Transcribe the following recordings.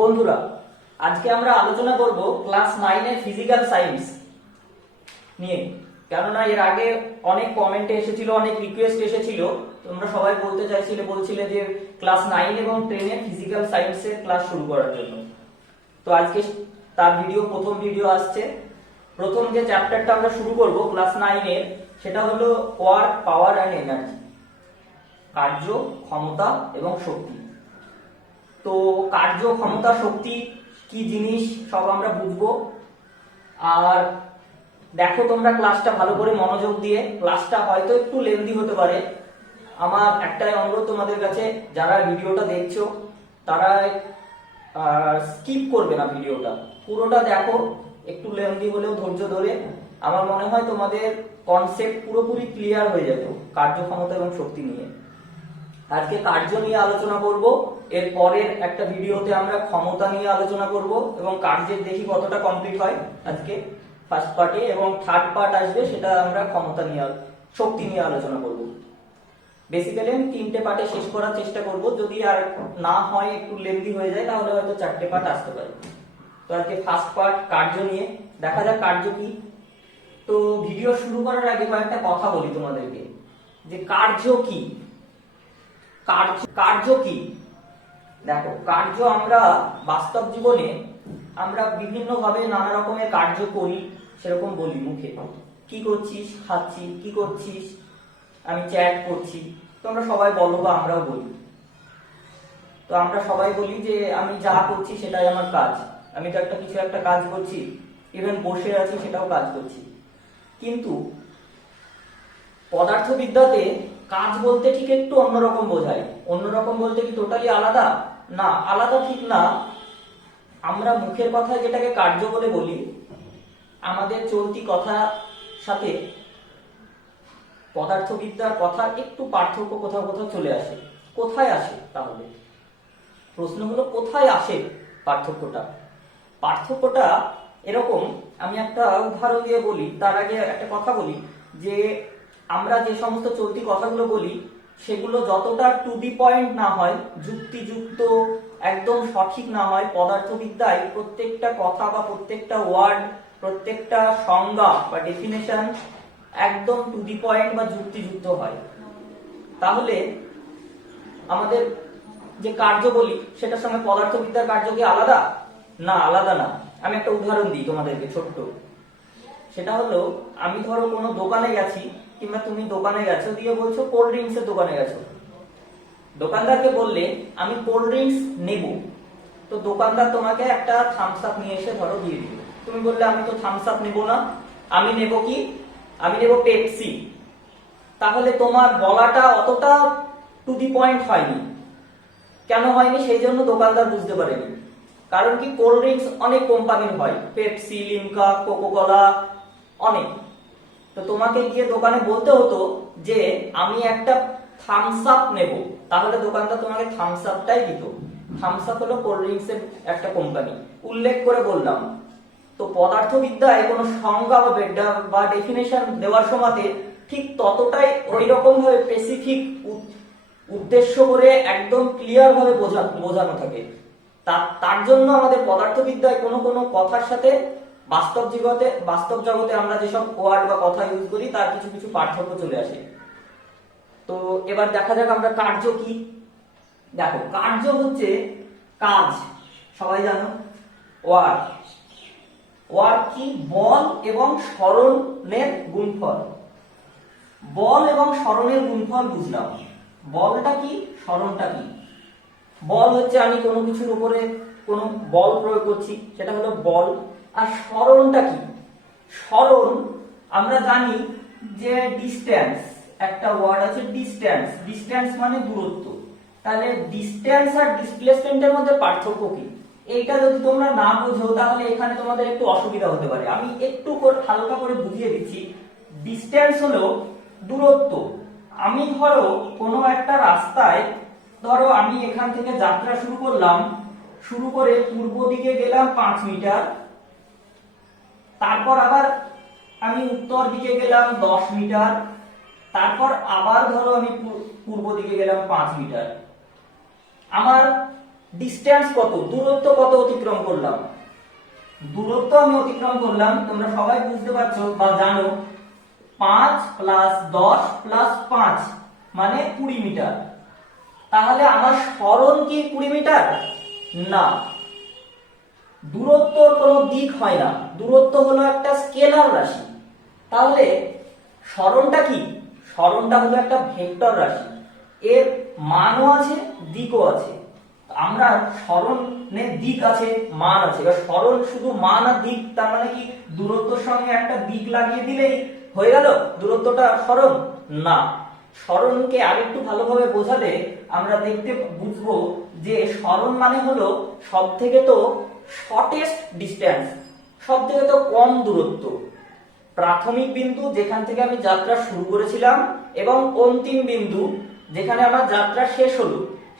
বন্ধুরা, আজকে আমরা আলোচনা করব ক্লাস 9 এর ফিজিক্যাল সায়েন্স নিয়ে। কেননা এর আগে অনেক কমেন্টে এসেছিল, অনেক রিকোয়েস্ট এসেছিল, তোমরা সবাই বলছিলে যে ক্লাস 9 এবং 10 এর ফিজিক্যাল সায়েন্সের ক্লাস শুরু করার জন্য। তো আজকে তার প্রথম ভিডিও আসছে। প্রথম যে চ্যাপ্টারটা আমরা শুরু করব ক্লাস 9 এর, সেটা হলো ওয়ার্ক, পাওয়ার অ্যান্ড এনার্জি, কার্য, ক্ষমতা এবং শক্তি। তো কার্য, ক্ষমতা, শক্তি কি জিনিস সব আমরা বুঝবো। আর দেখো তোমরা ক্লাসটা ভালো করে মনোযোগ দিয়ে, ক্লাসটা হয়তো একটু লেন্দি হতে পারে। আমার একটাই অনুরোধ তোমাদের কাছে, যারা ভিডিওটা দেখছো তারা স্কিপ করবে না, ভিডিওটা পুরোটা দেখো। একটু লেন্দি হলেও ধৈর্য ধরে, আমার মনে হয় তোমাদের কনসেপ্ট পুরোপুরি ক্লিয়ার হয়ে যাবে কার্য, ক্ষমতা এবং শক্তি নিয়ে। আজকে কার্য নিয়ে আলোচনা করব, এর পরের একটা ভিডিওতে আমরা ক্ষমতা নিয়ে আলোচনা করব এবং কার্যের দেখি কতটা কমপ্লিট হয় আজকে ফার্স্ট পার্টে, এবং থার্ড পার্ট আসবে, সেটা আমরা ক্ষমতা নিয়ে, শক্তি নিয়ে আলোচনা করব। বেসিক্যালি আমি 3টে পার্টে শেষ করার চেষ্টা করব, যদি আর না হয়, একটু লেন্দি হয়ে যায়, তাহলে হয়তো 4টে পার্ট আসতে পারে। তো আজকে ফার্স্ট পার্ট কার্য নিয়ে, দেখা যাক কার্য কি। তো ভিডিও শুরু করার আগে কয়েকটা কথা বলি তোমাদেরকে, যে কার্য কি। কার্য কি? দেখো, কার্য আমরা বাস্তব জীবনে আমরা বিভিন্ন ভাবে নানা রকমের কার্য করি, সেরকম বলি মুখে। কি করছিস? খাচ্ছি। কি করছিস? আমি চ্যাট করছি। তো আমরা সবাই বলো, বা আমরাও বলি। তো আমরা সবাই বলি যে আমি যা করছি সেটাই আমার কাজ, আমি তো কিছু একটা কাজ করছি, ইভেন বসে আছি সেটাও কাজ করছি। কিন্তু পদার্থবিদ্যাতে কাজ বলতে ঠিক একটু অন্যরকম বোঝায়। অন্যরকম বলতে কি টোটালি আলাদা? না, আলাদা ঠিক না। আমরা মুখের কথায় যেটাকে কার্য বলে বলি, আমাদের চলতি কথার সাথে পদার্থবিদ্যার কথার একটু পার্থক্য কোথাও কোথাও চলে আসে। কোথায় আসে তাহলে? প্রশ্ন হলো কোথায় আসে পার্থক্যটা? পার্থক্যটা এরকম, আমি একটা উদাহরণ দিয়ে বলি। তার আগে একটা কথা বলি, যে আমরা যে সমস্ত চলতি কথাগুলো বলি, সেগুলো যতটা টু দি পয়েন্ট না হয়, যুক্তিযুক্ত, একদম সঠিক না হয়, পদার্থবিদ্যায় প্রত্যেকটা কথা বা প্রত্যেকটা ওয়ার্ড, প্রত্যেকটা সংজ্ঞা বা ডেফিনেশন একদম টু দি পয়েন্ট বা যুক্তিযুক্ত হয়। তাহলে আমাদের যে কার্য বলি, সেটার সঙ্গে পদার্থবিদ্যার কার্য কি আলাদা? না, আলাদা না। আমি একটা উদাহরণ দিই তোমাদেরকে ছোট্ট। সেটা হলো, আমি ধরো কোনো দোকানে গেছি, কিংবা তুমি দোকানে গেছো, দিয়ে বলছো কোল্ড ড্রিঙ্কস এর দোকানে গেছো। দোকানদারকে বললে আমি কোল্ড ড্রিঙ্কস নেব, তো দোকানদার তোমাকে একটা থামস আপ নিয়ে এসে ধরো দিয়ে দিল। তুমি বললে আমি তো থামস আপ নেবো না, আমি নেব কি? আমি নেব পেপসি। তাহলে তোমার বলাটা অতটা টু দি পয়েন্ট হয়নি। কেন হয়নি? সেই জন্য দোকানদার বুঝতে পারেনি। কারণ কি, কোল্ড ড্রিঙ্কস অনেক কোম্পানির হয়, পেপসি, লিমকা, কোকোকোলা, অনেক। তো তোমাকে গিয়ে দোকানে বলতে হতো যে আমি একটা থামস আপ নেব, তাহলে দোকানদার তোমাকে থামস আপটাই দিত। থামস আপ হলো কোল্ড ড্রিঙ্কস এর একটা কোম্পানি, উল্লেখ করে বললাম। তো পদার্থবিদ্যায় কোনো সংজ্ঞা বা ডেফিনেশন দেওয়ার সময়তে ঠিক ততটাই ওই রকম ভাবে স্পেসিফিক উদ্দেশ্য করে একদম ক্লিয়ার ভাবে বোঝানো থাকে। তার জন্য আমাদের পদার্থবিদ্যায় কোনো কোনো কথার সাথে বাস্তব জগতে আমরা যেসব ওয়ার্ড বা কথা ইউজ করি, তার কিছু কিছু পার্থক্য চলে আসে। তো এবার দেখা যাক আমরা কার্য কি। দেখো, কার্য হচ্ছে কাজ, সবাই জানো। ওয়ার্ক, ওয়ার্ক কি? বল এবং সরণের গুণফল। বল এবং সরণের গুণফল বুঝলাম। বলটা কি? সরণটা কি? বল হচ্ছে আমি কোনো কিছুর উপরে কোনো বল প্রয়োগ করছি, সেটা হলো বল। আর সরণটা কি? সরণ আমরা জানি যে ডিস্টেন্স, একটা ওয়ার্ড আছে ডিস্টেন্স। ডিস্টেন্স মানে দূরত্ব। তাহলে ডিস্টেন্স আর ডিসপ্লেসমেন্টের মধ্যে পার্থক্য কি? এইটা যদি তোমরা না বুঝো, তাহলে এখানে তোমাদের একটু অসুবিধা হতে পারে। আমি একটু হালকা করে বুঝিয়ে দিচ্ছি। ডিস্টেন্স হলো দূরত্ব। আমি ধরো কোনো একটা রাস্তায়, ধরো আমি এখান থেকে যাত্রা শুরু করলাম, শুরু করে পূর্ব দিকে গেলাম 5 মিটার, তারপর আবার আমি উত্তর দিকে গেলাম 10 মিটার, তারপর আবার ধরো আমি পূর্ব দিকে গেলাম 5 মিটার। আমার ডিস্টেন্স কত, দূরত্ব কত অতিক্রম করলাম। দূরত্ব আমি অতিক্রম করলাম, তোমরা সবাই বুঝতে পারছো বা জানো, 5 প্লাস 10 প্লাস 5 মানে 20 মিটার। তাহলে আমার সরণ কি 20 মিটার? না, দূরত্বর কোনো দিক হয় না, দূরত্ব হলো একটা স্কেলার রাশি। তাহলে সরণটা কি? সরণটা হলো একটা ভেক্টর রাশি, এর মানও আছে দিকও আছে। আমরা সরণের দিক আছে মান আছে, এবার সরণ শুধু মান আর দিক, তার মানে কি দূরত্বের সঙ্গে একটা দিক লাগিয়ে দিলেই হয়ে গেল দূরত্বটা সরণ? না, সরণকে আরেকটু ভালোভাবে বোঝালে আমরা দেখতে বুঝবো যে সরণ মানে হলো সব থেকে তো শর্টেস্ট ডিস্টেন্স, সব থেকে তো কম দূরত্ব। প্রাথমিক বিন্দু যেখান থেকে আমি যাত্রা শুরু করেছিলাম এবং অন্তিম বিন্দু যেখানে আমার যাত্রা শেষ হলো,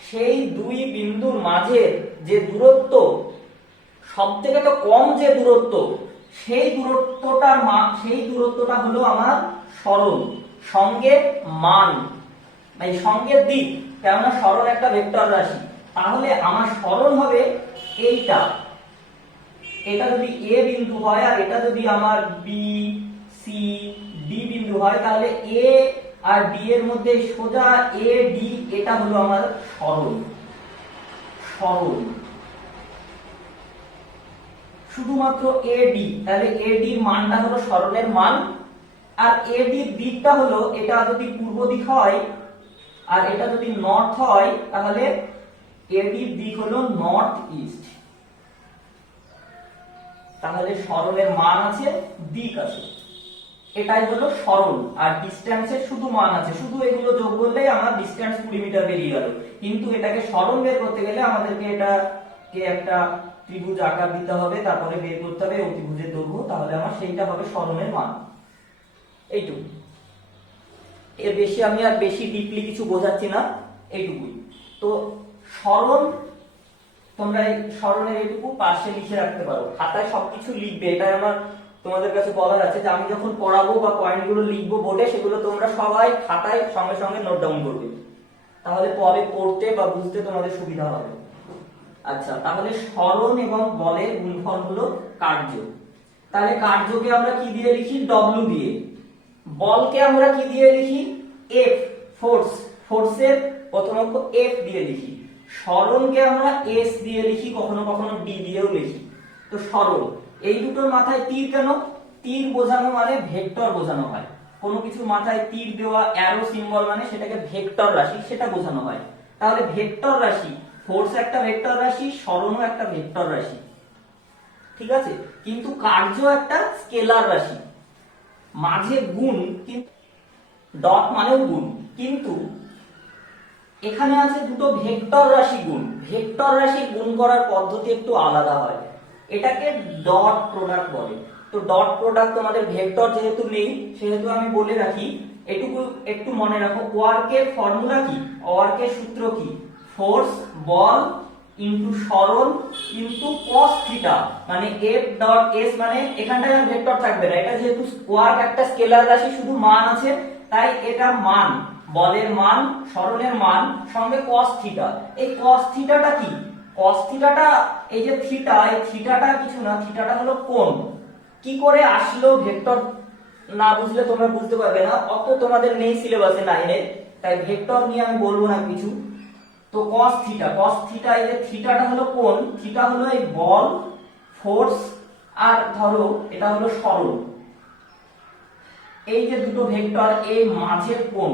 সেই দুই বিন্দুর মাঝে যে দূরত্ব, সব থেকে তো কম যে দূরত্ব, সেই দূরত্বটা হলো আমার সরণ, সঙ্গে মান, মানে সঙ্গে দিক, কেননা সরণ একটা ভেক্টর রাশি। তাহলে আমার সরণ হবে এইটা, এটা যদি এ বিন্দু হয় আর এটা যদি আমার বি সি ডি বিন্দু হয়, তাহলে এ আর ডি এর মধ্যে সোজা এ ডি, এটা হলো আমার সরণ। সরণ শুধুমাত্র এ ডি, তাহলে এ ডি এর মানটা হলো সরণের মান। আর এ ডি দিকটা হলো, এটা যদি পূর্ব দিক হয় আর এটা যদি নর্থ হয়, তাহলে এ ডি দিক হলো নর্থ ইস্ট। তাহলে সরণের মান আছে, দিক আছে, এটাই হলো সরণ। আর ডিসটেন্সের শুধু মান আছে, শুধু এগুলো যোগ করলেই আমার ডিসটেন্স 20 মিটার বেরিয়ে গেল। কিন্তু এটাকে সরণ বের করতে গেলে আমাদেরকে এটাকে একটা ত্রিভুজ আকার দিতে হবে, তারপরে বের করতে হবে অতিভুজের দৈর্ঘ্য, তাহলে আমার সেইটা হবে সরণের মান। এইটুকু, এর বেশি আমি আর বেশি ডিপলি কিছু বোঝাচ্ছি না, এইটুকুই। তো সরণ, তোমরা এই সরণের এইটুকু পাশে লিখে রাখতে পারো, খাতায় সবকিছু লিখবে। এটাই আমার তোমাদের কাছে বলার আছে যে আমি যখন পড়াবো বা পয়েন্টগুলো লিখবো বোর্ডে, সেগুলো তোমরা সবাই খাতায় সঙ্গে সঙ্গে নোট ডাউন করবে, তাহলে পরে পড়তে বা বুঝতে তোমাদের সুবিধা হবে। আচ্ছা, তাহলে সরণ এবং বলের গুণফল হলো কার্য। তাহলে কার্যকে আমরা কি দিয়ে লিখি? ডব্লিউ দিয়ে। বলকে আমরা কি দিয়ে লিখি? এফ, ফোর্স, ফোর্সের প্রথম অক্ষর এফ দিয়ে লিখি। সরণকে আমরা এস দিয়ে লিখি, কখনো কখনো ডি দিয়েও লিখি। তো সরণ, এই দুটোর মাথায় তীর কেন? তীর বোঝানো মানে ভেক্টর বোঝানো হয়। কোনো কিছু মাথায় তীর দেওয়া, অ্যারো সিম্বল, মানে সেটাকে ভেক্টর রাশি, সেটা বোঝানো হয়। তাহলে ভেক্টর রাশি, ফোর্স একটা ভেক্টর রাশি, সরণও একটা ভেক্টর রাশি, ঠিক আছে? কিন্তু কার্য একটা স্কেলার রাশি, মাঝে গুণ, কিন্তু ডট মানেও গুণ, কিন্তু এখানে আছে দুটো ভেক্টর রাশি গুণ। ভেক্টর রাশি গুণ করার পদ্ধতি একটু আলাদা হয়, এটাকে ডট প্রোডাক্ট বলে। তো ডট প্রোডাক্ট তোমাদের ভেক্টর যেহেতু নেই, সেহেতু আমি বলে রাখি, এটুকু একটু মনে রাখো। ওয়ার্কের ফর্মুলা কি? ওয়ার্কের সূত্র কি? ফোর্স, বল ইনটু সরণ ইনটু cos থিটা, মানে f ডট s, মানে এখানটায় আর ভেক্টর থাকবে না, এটা যেহেতু ওয়ার্ক একটা স্কেলার রাশি, শুধু মান আছে, তাই এটা মান, বলের মান, সরণের মান, সঙ্গে cos থিটা। এই cos থিটাটা কি? cos থিটাটা, এই যে থিটা, এই থিটাটা কিছু না, থিটাটা হলো কোণ। কি করে আসলো ভেক্টর না বুঝলে তোমরা বুঝতে পারবে না, অত তোমাদের নেই সিলেবাসে 9 এ, তাই ভেক্টর নিয়ে আমি বলবো না কিছু। তো cos থিটা, cos থিটা, এই যে থিটাটা হলো কোণ, থিটা হলো এই বল, ফোর্স, আর ধরো এটা হলো সরণ, এই যে দুটো ভেক্টর, এই মাঝের কোণ,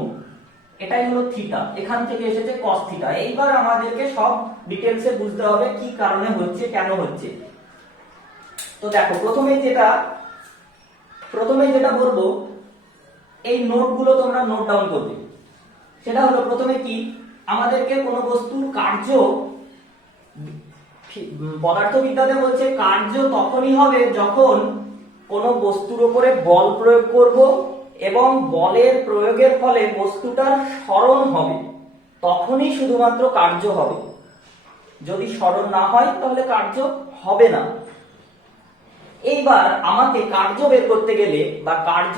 এটাই হলো থিটা, এখান থেকে এসেছে cos থিটা। এইবার আমাদেরকে সব ডিটেইলসে বুঝতে হবে কি কারণে হচ্ছে, কেন হচ্ছে। তো দেখো, প্রথমেই যেটা বলবো, এই নোটগুলো তোমরা নোট ডাউন করবে। সেটা হলো, প্রথমে কি, আমাদেরকে কোনো বস্তুর কার্য, পদার্থবিদ্যাতে বলছে কার্য তখনই হবে যখন কোনো বস্তুর উপরে বল প্রয়োগ করব এবং বলের প্রয়োগের ফলে বস্তুটার সরণ হবে, তখনই শুধুমাত্র কার্য হবে। যদি সরণ না হয় তাহলে কার্য হবে না। এইবার আমাকে কার্য বের করতে গেলে, বা কার্য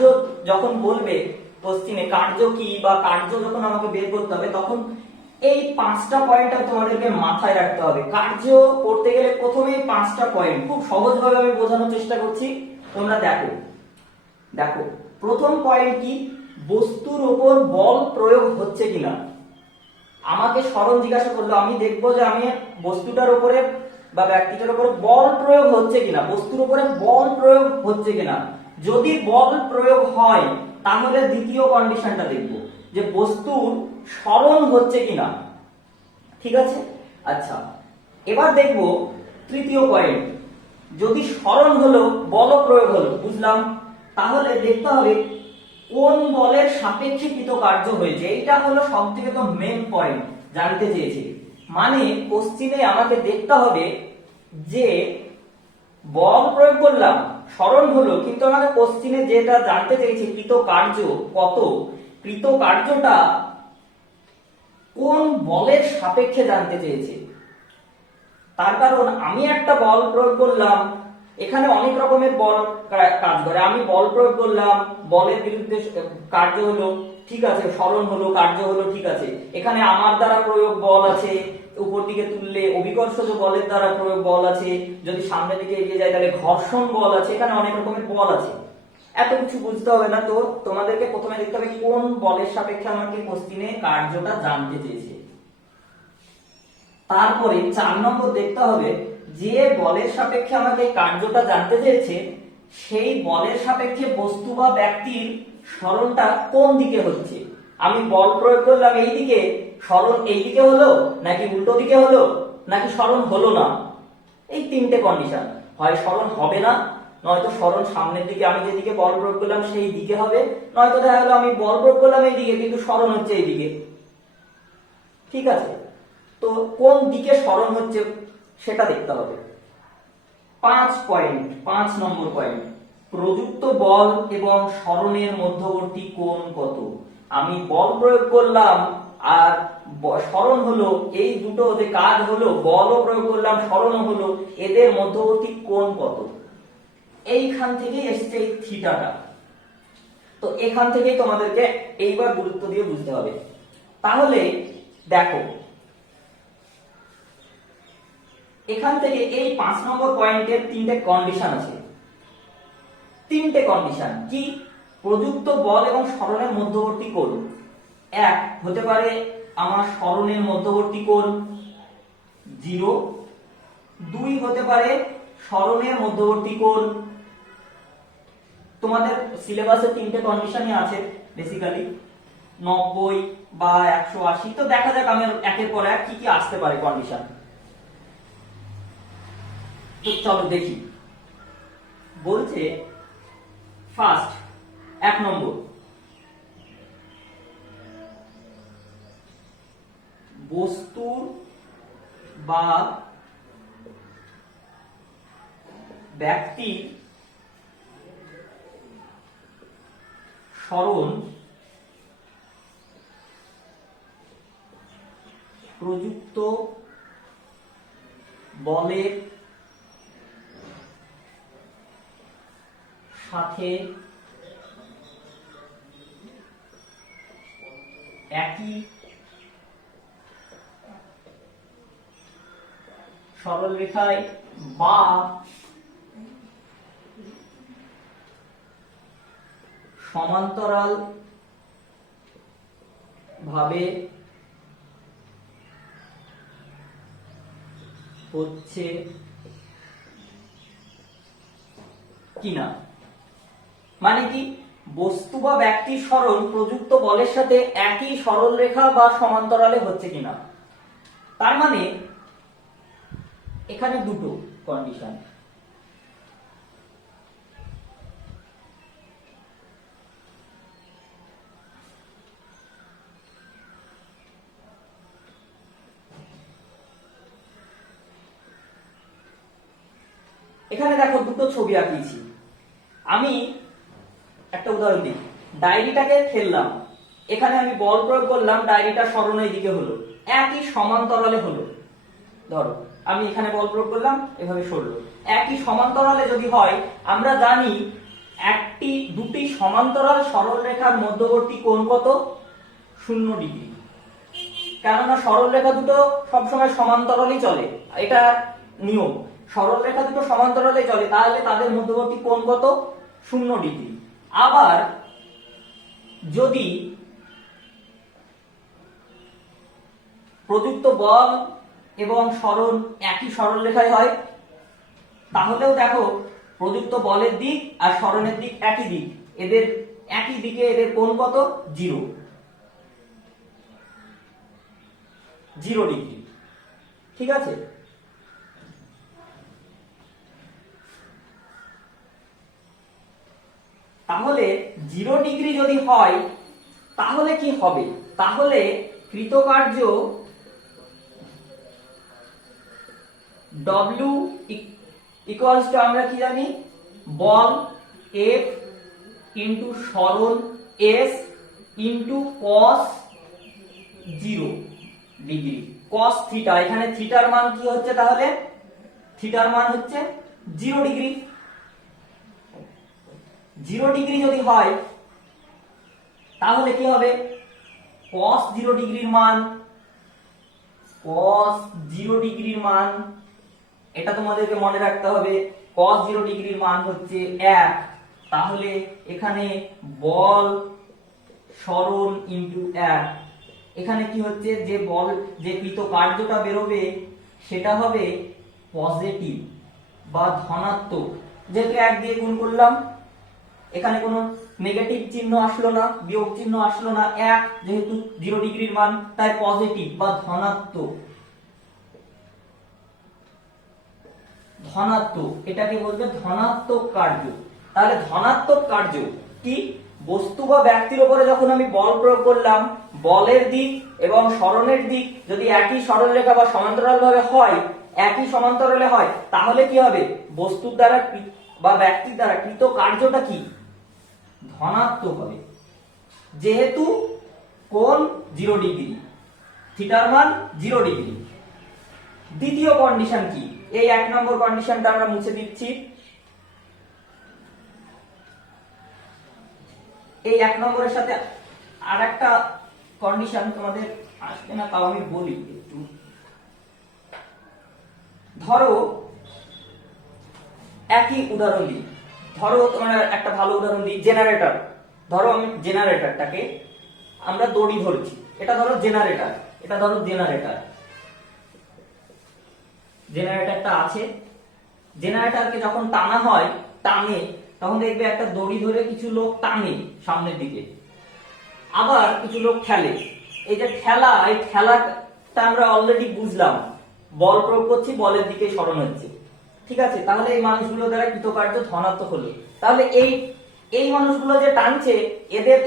যখন বলবে কোশ্চিনে কার্য কি, বা কার্য যখন আমাকে বের করতে হবে, তখন এই 5টা পয়েন্ট তোমাদেরকে মাথায় রাখতে হবে। কার্য করতে গেলে প্রথমেই 5টা পয়েন্ট খুব সহজভাবে আমি বোঝানোর চেষ্টা করছি, তোমরা দেখো। দেখো, প্রথম পয়েন্ট কি, বস্তুর উপর বল প্রয়োগ হচ্ছে কিনা। আমাকে সরল জিজ্ঞাসা করলো, আমি দেখবো যে আমি বস্তুটার উপরে বা ব্যক্তিটার উপরে বল প্রয়োগ হচ্ছে কিনা, বস্তুর উপরে বল প্রয়োগ হচ্ছে কিনা। যদি বল প্রয়োগ হয় তাহলে দ্বিতীয় কন্ডিশনটা দেখবো যে বস্তুর সরণ হচ্ছে কিনা। ঠিক আছে, আচ্ছা এবার দেখবো তৃতীয় পয়েন্ট, যদি সরণ হলো বল প্রয়োগ হলো বুঝলাম, তাহলে দেখতে হবে কোন বলের সাপেক্ষে কৃত কার্য হয়েছে। এইটা হলো সবথেকে তো মেন পয়েন্ট জানতে চেয়েছি। মানে কোশ্চিনে আমাকে দেখতে হবে যে বল প্রয়োগ করলাম, সরণ হলো, কিন্তু আমাকে কোশ্চিনে যেটা জানতে চেয়েছি কৃত কার্য কত, কৃত কার্যটা কোন বলের সাপেক্ষে জানতে চেয়েছে। তার কারণ আমি একটা বল প্রয়োগ করলাম, এখানে অনেক রকমের বল কাজ করে। আমি বল প্রয়োগ করলাম, বলের বিরুদ্ধে কার্য হলো, ঠিক আছে, সরণ হলো, কার্য হলো, ঠিক আছে। এখানে আমার দ্বারা প্রয়োগ বল আছে, উপর দিকে তুললে অভিকর্ষজ বলের দ্বারা প্রয়োগ বল আছে, যদি সামনের দিকে এগিয়ে যায় তাহলে ঘর্ষণ বল আছে, এখানে অনেক রকমের বল আছে। এত কিছু বুঝতে হবে না, তো তোমাদেরকে প্রথমে দেখতে হবে কোন বলের সাপেক্ষে আমাকে কোশ্চিনে কার্যটা জানতে চেয়েছে। তারপরে 4 নম্বর দেখতে হবে যে বলের সাপেক্ষে আমাকে কার্যটা জানতে চেয়েছে সেই বলের সাপেক্ষে বস্তু বা ব্যক্তির সরণটা কোন দিকে হচ্ছে। আমি বল প্রয়োগ করলাম এই দিকে, সরণ এই দিকে হলো নাকি উল্টো দিকে হলো নাকি সরণ হলো না। এই 3টে কন্ডিশন, হয় সরণ হবে না, নয়তো সরণ সামনের দিকে, আমি যেদিকে বল প্রয়োগ করলাম সেই দিকে হবে, নয়তো দেখা গেল আমি বল প্রয়োগ করলাম এই দিকে কিন্তু সরণ হচ্ছে এই দিকে। ঠিক আছে, তো কোন দিকে সরণ হচ্ছে সেটা দেখতে হবে। 5 নম্বর পয়েন্ট, প্রযুক্ত বল এবং সরণের মধ্যবর্তী কোণ কত। আমি বল প্রয়োগ করলাম আর সরণ হলো, এই দুটো যে কাজ হলো, বলও প্রয়োগ করলাম সরণও হলো, এদের মধ্যবর্তী কোণ কত। এইখান থেকেই এসছে এই থিটাটা। তো এখান থেকেই তোমাদেরকে এইবার গুরুত্ব দিয়ে বুঝতে হবে। তাহলে দেখো, এখান থেকে এই 5 নম্বর পয়েন্টের 3টে কন্ডিশন আছে। 3টে কন্ডিশন কি, প্রযুক্ত বল এবং সরণের মধ্যবর্তী কোণ। 1 হতে পারে আমার সরণের মধ্যবর্তী কোণ 0, 2 হতে পারে সরণের মধ্যবর্তী কোণ, তোমাদের সিলেবাসে 3টে কন্ডিশনই আছে বেসিক্যালি, 90 বা 180। তো দেখা যাক আমি একের পর এক কি কি আসতে পারে কন্ডিশন। তো চলো দেখি, বলছে ফার্স্ট 1 নম্বর, বস্তুর বা ব্যক্তির সরণ প্রযুক্ত বলের সাথে একই সরলরেখায় বা সমান্তরাল ভাবে হচ্ছে কিনা। মানে কি, বস্তু বা ব্যক্তির সরণ প্রযুক্ত বলের সাথে একই সরলরেখা বা সমান্তরালে হচ্ছে কিনা। তার মানে এখানে দুটো কন্ডিশন। এখানে দেখো দুটো ছবি আঁকিয়েছি। আমি একটা উদাহরণ দিই, ডায়েরিটাকে ফেললাম, এখানে আমি বল প্রয়োগ করলাম, ডায়েরিটা সরণের দিকে হলো, একই সমান্তরালে হলো। ধরো আমি এখানে বল প্রয়োগ করলাম, এভাবে সরলো, একই সমান্তরালে যদি হয়, আমরা জানি দুটি সমান্তরাল সরলরেখার মধ্যবর্তী কোণ কত, 0 ডিগ্রি। কেননা সরলরেখা দুটো সবসময় সমান্তরালই চলে, এটা নিয়ম। সরলরেখা দুটো সমান্তরালে চলে, তাহলে তাদের মধ্যবর্তী কোণ কত? 0 ডিগ্রি। আবার যদি প্রযুক্ত বল এবং সরণ একই সরলরেখায় হয়, তাহলেও দেখো প্রযুক্ত বলের দিক আর সরণের দিক একই দিক, এদের একই দিকে, এদের কোণ কত? 0 ডিগ্রি। ঠিক আছে, তাহলে 0 ডিগ্রি যদি হয় তাহলে কি হবে? তাহলে কৃতকার্য W ইকুয়ালস টু আমরা কি জানি? বল F ইন্টু সরণ S into cos 0 degree, cos theta. এখানে থিটার মান কি হচ্ছে? তাহলে থিটার মান হচ্ছে 0 ডিগ্রি। 0 ডিগ্রি যদি হয় তাহলে কি হবে? cos 0 ডিগ্রির মান, cos 0 ডিগ্রির মান, এটা তোমাদেরকে মনে রাখতে হবে, cos 0 ডিগ্রির মান হচ্ছে 1। তাহলে এখানে বল সরণ ইনটু 1, এখানে কি হচ্ছে? যে বল, যে কৃত কার্যটা বেরোবে সেটা হবে পজিটিভ বা ধনাত্মক, যেহেতু 1 দিয়ে গুণ করলাম, এখানে কোনো নেগেটিভ চিহ্ন আসলো না, বিয়োগ চিহ্ন আসলো না, 1 যেহেতু 0 ডিগ্রির মান, তাই পজিটিভ বা ধনাত্মক। ধনাত্মক, এটাকে বলবে ধনাত্মক কার্য। তাহলে ধনাত্মক কার্য কি? বস্তু বা ব্যক্তির উপরে যখন আমি বল প্রয়োগ করলাম, বলের দিক এবং সরণের দিক যদি একই সরলরেখা বা সমান্তরালভাবে হয়, একই সমান্তরালে হয়, তাহলে কি হবে? বস্তুর দ্বারা বা ব্যক্তির দ্বারা কৃত কার্যটা কি? ধনাত্মক হবে, যেহেতু কোণ 0 ডিগ্রি, থিটার মান 0 ডিগ্রি। দ্বিতীয় কন্ডিশন কি? এই 1 নম্বর কন্ডিশনটা আমরা মুছে দিচ্ছি। এই 1 নম্বরের সাথে আরেকটা কন্ডিশন তোমাদের আসবে না, তাও আমি বলি একটু। ধরো একই উদাহরণ দিই, ধরো তোমার একটা ভালো উদাহরণ দিই, জেনারেটর। ধরো আমি জেনারেটরটাকে আমরা দড়ি ধরছি, এটা ধরো জেনারেটর, এটা ধরো জেনারেটর। জেনারেটরটা আছে, জেনারেটরকে যখন টানা হয়, টানে, তখন দেখবে একটা দড়ি ধরে কিছু লোক টানে সামনের দিকে, আবার কিছু লোক ঠেলে। এই যে ঠেলা, এই ঠেলাটা আমরা অলরেডি বুঝলাম, বল প্রয়োগ করছি, বলের দিকে সরণ হচ্ছে। ঠিক আছে, তাহলে এই মানুষগুলো দ্বারা কৃতকার্য ধনাত্মক হলো। তাহলে এই মানুষগুলো যে টানছে,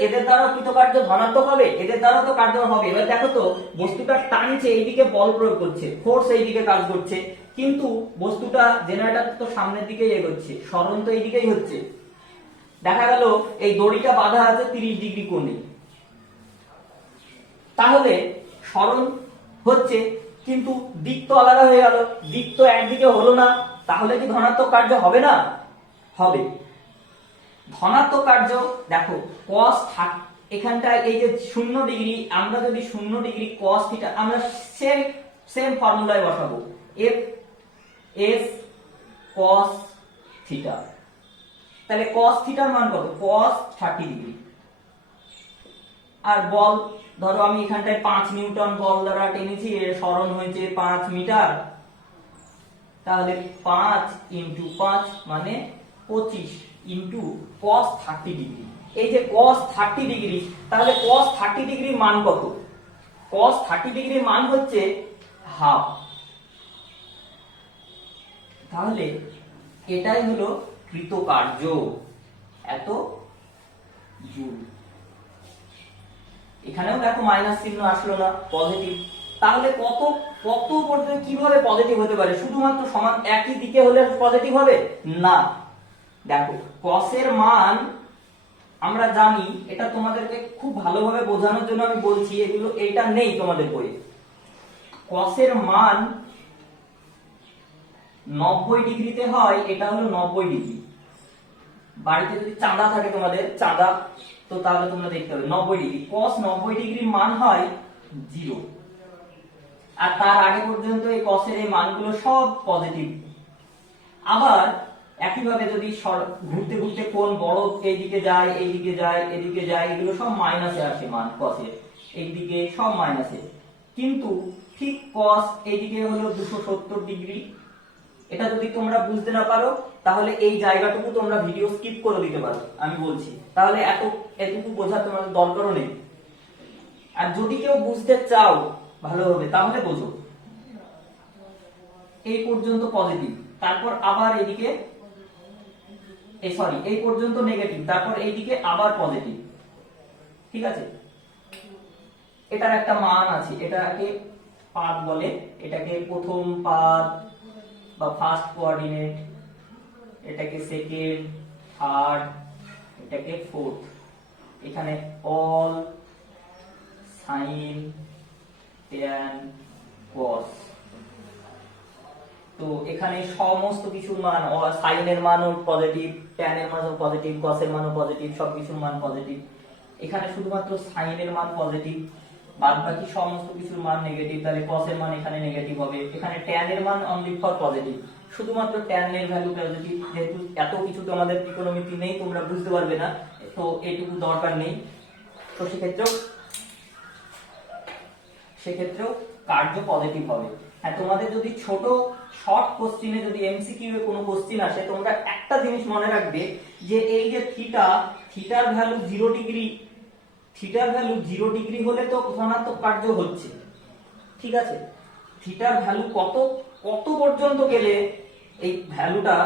এদের দ্বারা কৃতকার্য ধনাত্মক হবে, এদের দ্বারা তো কার্য হবে। এবার দেখো তো, বস্তুটা টানছে, এইদিকে বল প্রয়োগ করছে, ফোর্স এইদিকে কাজ করছে, কিন্তু বস্তুটা জেনারেটর তো সামনের দিকেই এগোচ্ছে, সরণ তো এইদিকেই হচ্ছে। দেখা গেল এই দড়িটা বাঁধা আছে 30 ডিগ্রি কোণে, তাহলে সরণ হচ্ছে, কিন্তু দিক তো আলাদা হয়ে গেল, দিক তো একদিকে হলো না, তাহলে কি ধনাত্মক কার্য হবে না? হবে। ধনাত্মক কার্য দেখো, cos এখানটায় এই যে 0 ডিগ্রি, আমরা যদি 0 ডিগ্রি cos থিটা, আমরা সেম ফর্মুলায় বসাবো, f s cos থিটা। তাহলে cos থিটার মান কত? cos 30 degree. আর বল, ধরো আমি এখানটায় 5 নিউটন বল দ্বারা টেনেছি, এর সরণ হয়েছে 5 মিটার, তাহলে 5 ইনটু 5 মানে 25 ইনটু cos 30 ডিগ্রি। এই যে cos 30 ডিগ্রি, তাহলে cos 30 ডিগ্রির মান কত? cos 30 ডিগ্রির মান হচ্ছে হাফ। তাহলে এটাই হলো কৃতকার্য, এত জুল। এখানেও দেখো মাইনাস চিহ্ন আসলো না, পজিটিভ। তাহলে কত কত পর্যন্ত কিভাবে পজিটিভ হতে পারে? শুধুমাত্র সমান একই দিকে হলে পজিটিভ হবে না। দেখো cos এর মান আমরা জানি, এটা তোমাদেরকে খুব ভালোভাবে বোঝানোর জন্য আমি বলছি, এগুলো এটা নেই তোমাদের বইয়ে। cos এর মান 90 ডিগ্রিতে হয়, এটা হলো 90 ডিগ্রি। বাড়িতে যদি চাঁদা থাকে তোমাদের, চাঁদা, তো তাহলে তোমরা দেখতে হবে 90 ডিগ্রি। cos 90 ডিগ্রির মান হয় 0। আর তার আগে পর্যন্ত এই কসের এই মানগুলো সব পজিটিভ। আবার একইভাবে যদি ঘুরতে ঘুরতে কোন বড় এইদিকে যায়, এইদিকে যায়, এদিকে যায়, এগুলো সব মাইনাসে আসে মান কসের, এইদিকে সব মাইনাসে। কিন্তু ঠিক কস এইদিকে হলো 270 ডিগ্রি। এটা যদি তোমরা বুঝতে না পারো তাহলে এই জায়গাটুকু তোমরা ভিডিও স্কিপ করে দিতে পারো, আমি বলছি, তাহলে এটুকু বোঝার তোমাদের দরকারও নেই। আর যদি কেউ বুঝতে চাও ভালোভাবে তাহলে বোঝো। এই পর্যন্ত পজিটিভ, তারপর আবার এদিকে এই পর্যন্ত নেগেটিভ, তারপর এইদিকে আবার পজিটিভ। ঠিক আছে, এটার একটা মান আছে, এটাকে পাদ বলে, এটাকে প্রথম পাদ বা ফার্স্ট কোঅর্ডিনেট, এটাকে সেকেন্ড, থার্ড, এটাকে ফোর্থ। এখানে অল, সাইন, ট্যান, কস। তো এখানে সমস্ত কিছুর মান, সাইনের মানও পজিটিভ, ট্যানের মানও পজিটিভ, কসের মানও পজিটিভ, সবকিছুর মান পজিটিভ। এখানে শুধুমাত্র সাইনের মান পজিটিভ, বাদ বাকি সমস্ত কিছুর মান নেগেটিভ। তাহলে কসের মান এখানে নেগেটিভ হবে। এখানে ট্যানের মান অনলি ফর পজিটিভ, শুধুমাত্র ট্যানের ভ্যালু পজিটিভ। যেহেতু এত কিছু তো আমাদের ত্রিকোণমিতি নেই, তোমরা বুঝতে পারবে না, তো এইটুকু দরকার নেই। তো সেক্ষেত্রেও কার্য পজিটিভ হবে। হ্যাঁ, তোমাদের যদি ছোট শর্ট কোশ্চিনে যদি এমসিকিউ এ কোনো কোশ্চিন আসে, তোমরা একটা জিনিস মনে রাখবে যে এই যে থিটার ভ্যালু 0 ডিগ্রি, থিটার ভ্যালু 0 ডিগ্রি হলে তো ধনাত্মক কার্য হচ্ছে। ঠিক আছে, থিটার ভ্যালু কত পর্যন্ত গেলে এই ভ্যালুটা,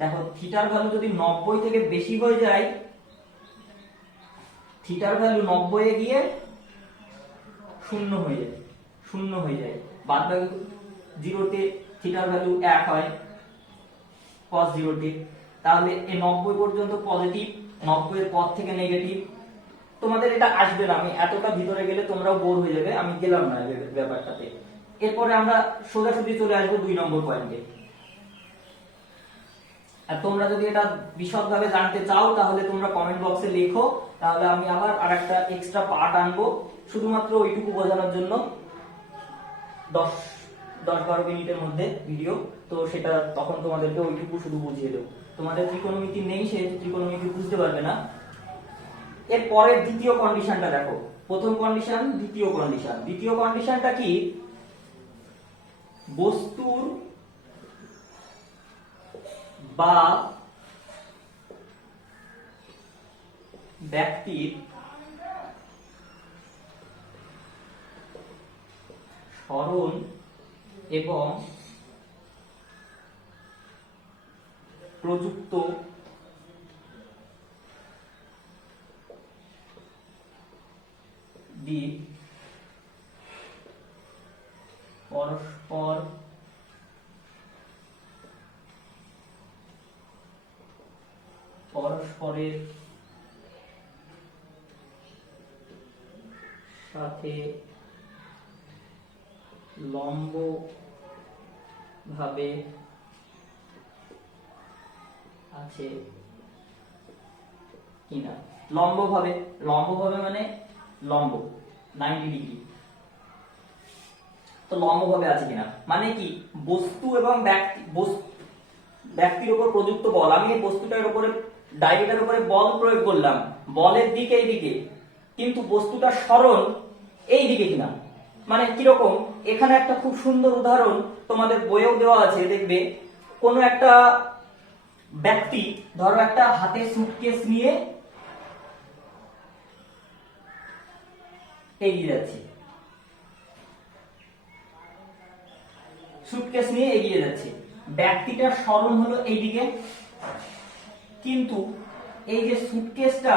দেখো থিটার ভ্যালু যদি 90 থেকে বেশি হয়ে যায়, থিটার ভ্যালু 90 এ গিয়ে শূন্য হয়ে যায়, বাদ বাকি 0 তে থিটার ভ্যালু 1 হয় cos 0 তে। তাহলে এই 90 পর্যন্ত পজিটিভ, 90 এর পর থেকে নেগেটিভ। তোমাদের এটা আসবে না, আমি এতটা ভিতরে গেলে তোমরাও বোর হয়ে যাবে, আমি গেলাম না এই ব্যাপারটাতে। এরপরে আমরা সোজাসুজি চলে আসবো 2 নম্বর পয়েন্টে। আর তোমরা যদি এটা বিশদভাবে জানতে চাও তাহলে তোমরা কমেন্ট বক্সে লেখো, তাহলে আমি আবার আরেকটা এক্সট্রা পার্ট আনবো শুধুমাত্র ওইটুকু বোঝানোর জন্য, 10-12 মিনিটের মধ্যে ভিডিও। তো সেটা তখন তোমাদেরকে ওইটুকু শুধু বুঝিয়ে দেবো। তোমাদের ত্রিকোণমিতি নেই, সেহেতু ত্রিকোণমিতি বুঝতে পারবে না। এর পরের দ্বিতীয় কন্ডিশনটা দেখো, প্রথম কন্ডিশন, দ্বিতীয় কন্ডিশন। দ্বিতীয় কন্ডিশনটা কি? বস্তুর বা ব্যক্তির সরণ এবং প্রযুক্ত দিক পরস্পরের সাথে লম্ব ভাবে আছে কিনা। লম্ব ভাবে মানে লম্ব 90 ডিগ্রি। তো লম্ব ভাবে আছে কিনা মানে কি? বস্তু এবং ব্যক্তির উপর প্রযুক্ত বল, আমি এই বস্তুটার উপরে, ডাইরেক্টের উপরে বল প্রয়োগ করলাম, বলের দিক এই দিকে, কিন্তু বস্তুটার সরণ এই দিকে কিনা। মানে কিরকম, এখানে একটা খুব সুন্দর উদাহরণ তোমাদের বইয়েও দেওয়া আছে, দেখবে কোনো একটা ব্যক্তি ধরো একটা হাতে সুটকেস নিয়ে এগিয়ে যাচ্ছে, সুটকেস নিয়ে এগিয়ে যাচ্ছে, ব্যক্তিটার সরণ হলো এইদিকে, কিন্তু এই যে সুটকেসটা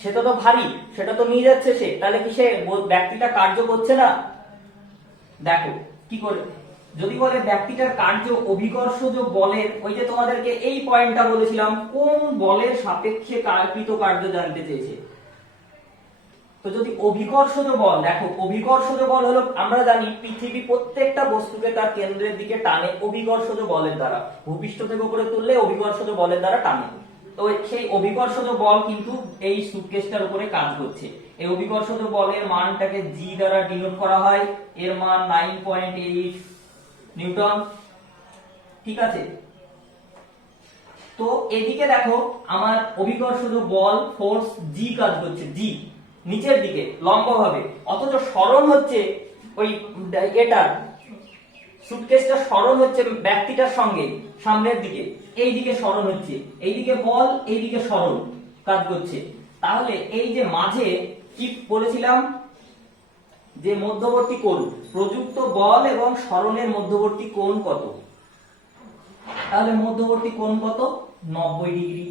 সেটা তো ভারী, সেটা তো নিয়ে যাচ্ছে সে, তাহলে কি সে ব্যক্তিটা কার্য করছে না? দেখো কি করে, যদি বলে ব্যক্তিটার কার্য অভিকর্ষজ বলের, ওই যে তোমাদেরকে এই পয়েন্টটা বলেছিলাম, কোন বলের সাপেক্ষে কৃত কার্য জানতে চেয়েছে। তো যদি অভিকর্ষজ বল, দেখো অভিকর্ষজ বল হলো, আমরা জানি পৃথিবী প্রত্যেকটা বস্তুকে তার কেন্দ্রের দিকে টানে অভিকর্ষজ বলের দ্বারা, ভূপৃষ্ঠ থেকে উপরে তুললে অভিকর্ষজ বলের দ্বারা টানে। তো সেই অভিকর্ষজ বল কিন্তু এই সুটকেসটার উপরে কাজ করছে। এই অভিকর্ষজ বলের মানটাকে জি দ্বারা ডিনোট করা হয়, এর মান 9.8 নিউটন। ঠিক আছে, তো এদিকে দেখো আমার অভিকর্ষজ বল ফোর্স জি কাজ করছে, জি নিচের দিকে লম্বভাবে, অথচ সরণ হচ্ছে ওই এটা সুটকেসটা সরণ হচ্ছে ব্যক্তিটার সঙ্গে সামনের দিকে, এই দিকে সরণ হচ্ছে, এইদিকে বল এইদিকে সরণ কাজ করছে। তাহলে এই যে মাঝে কি বলেছিলাম যে মধ্যবর্তী কোণ, প্রযুক্ত বল এবং সরণের মধ্যবর্তী কোণ কত? তাহলে মধ্যবর্তী কোণ কত? 90 ডিগ্রি।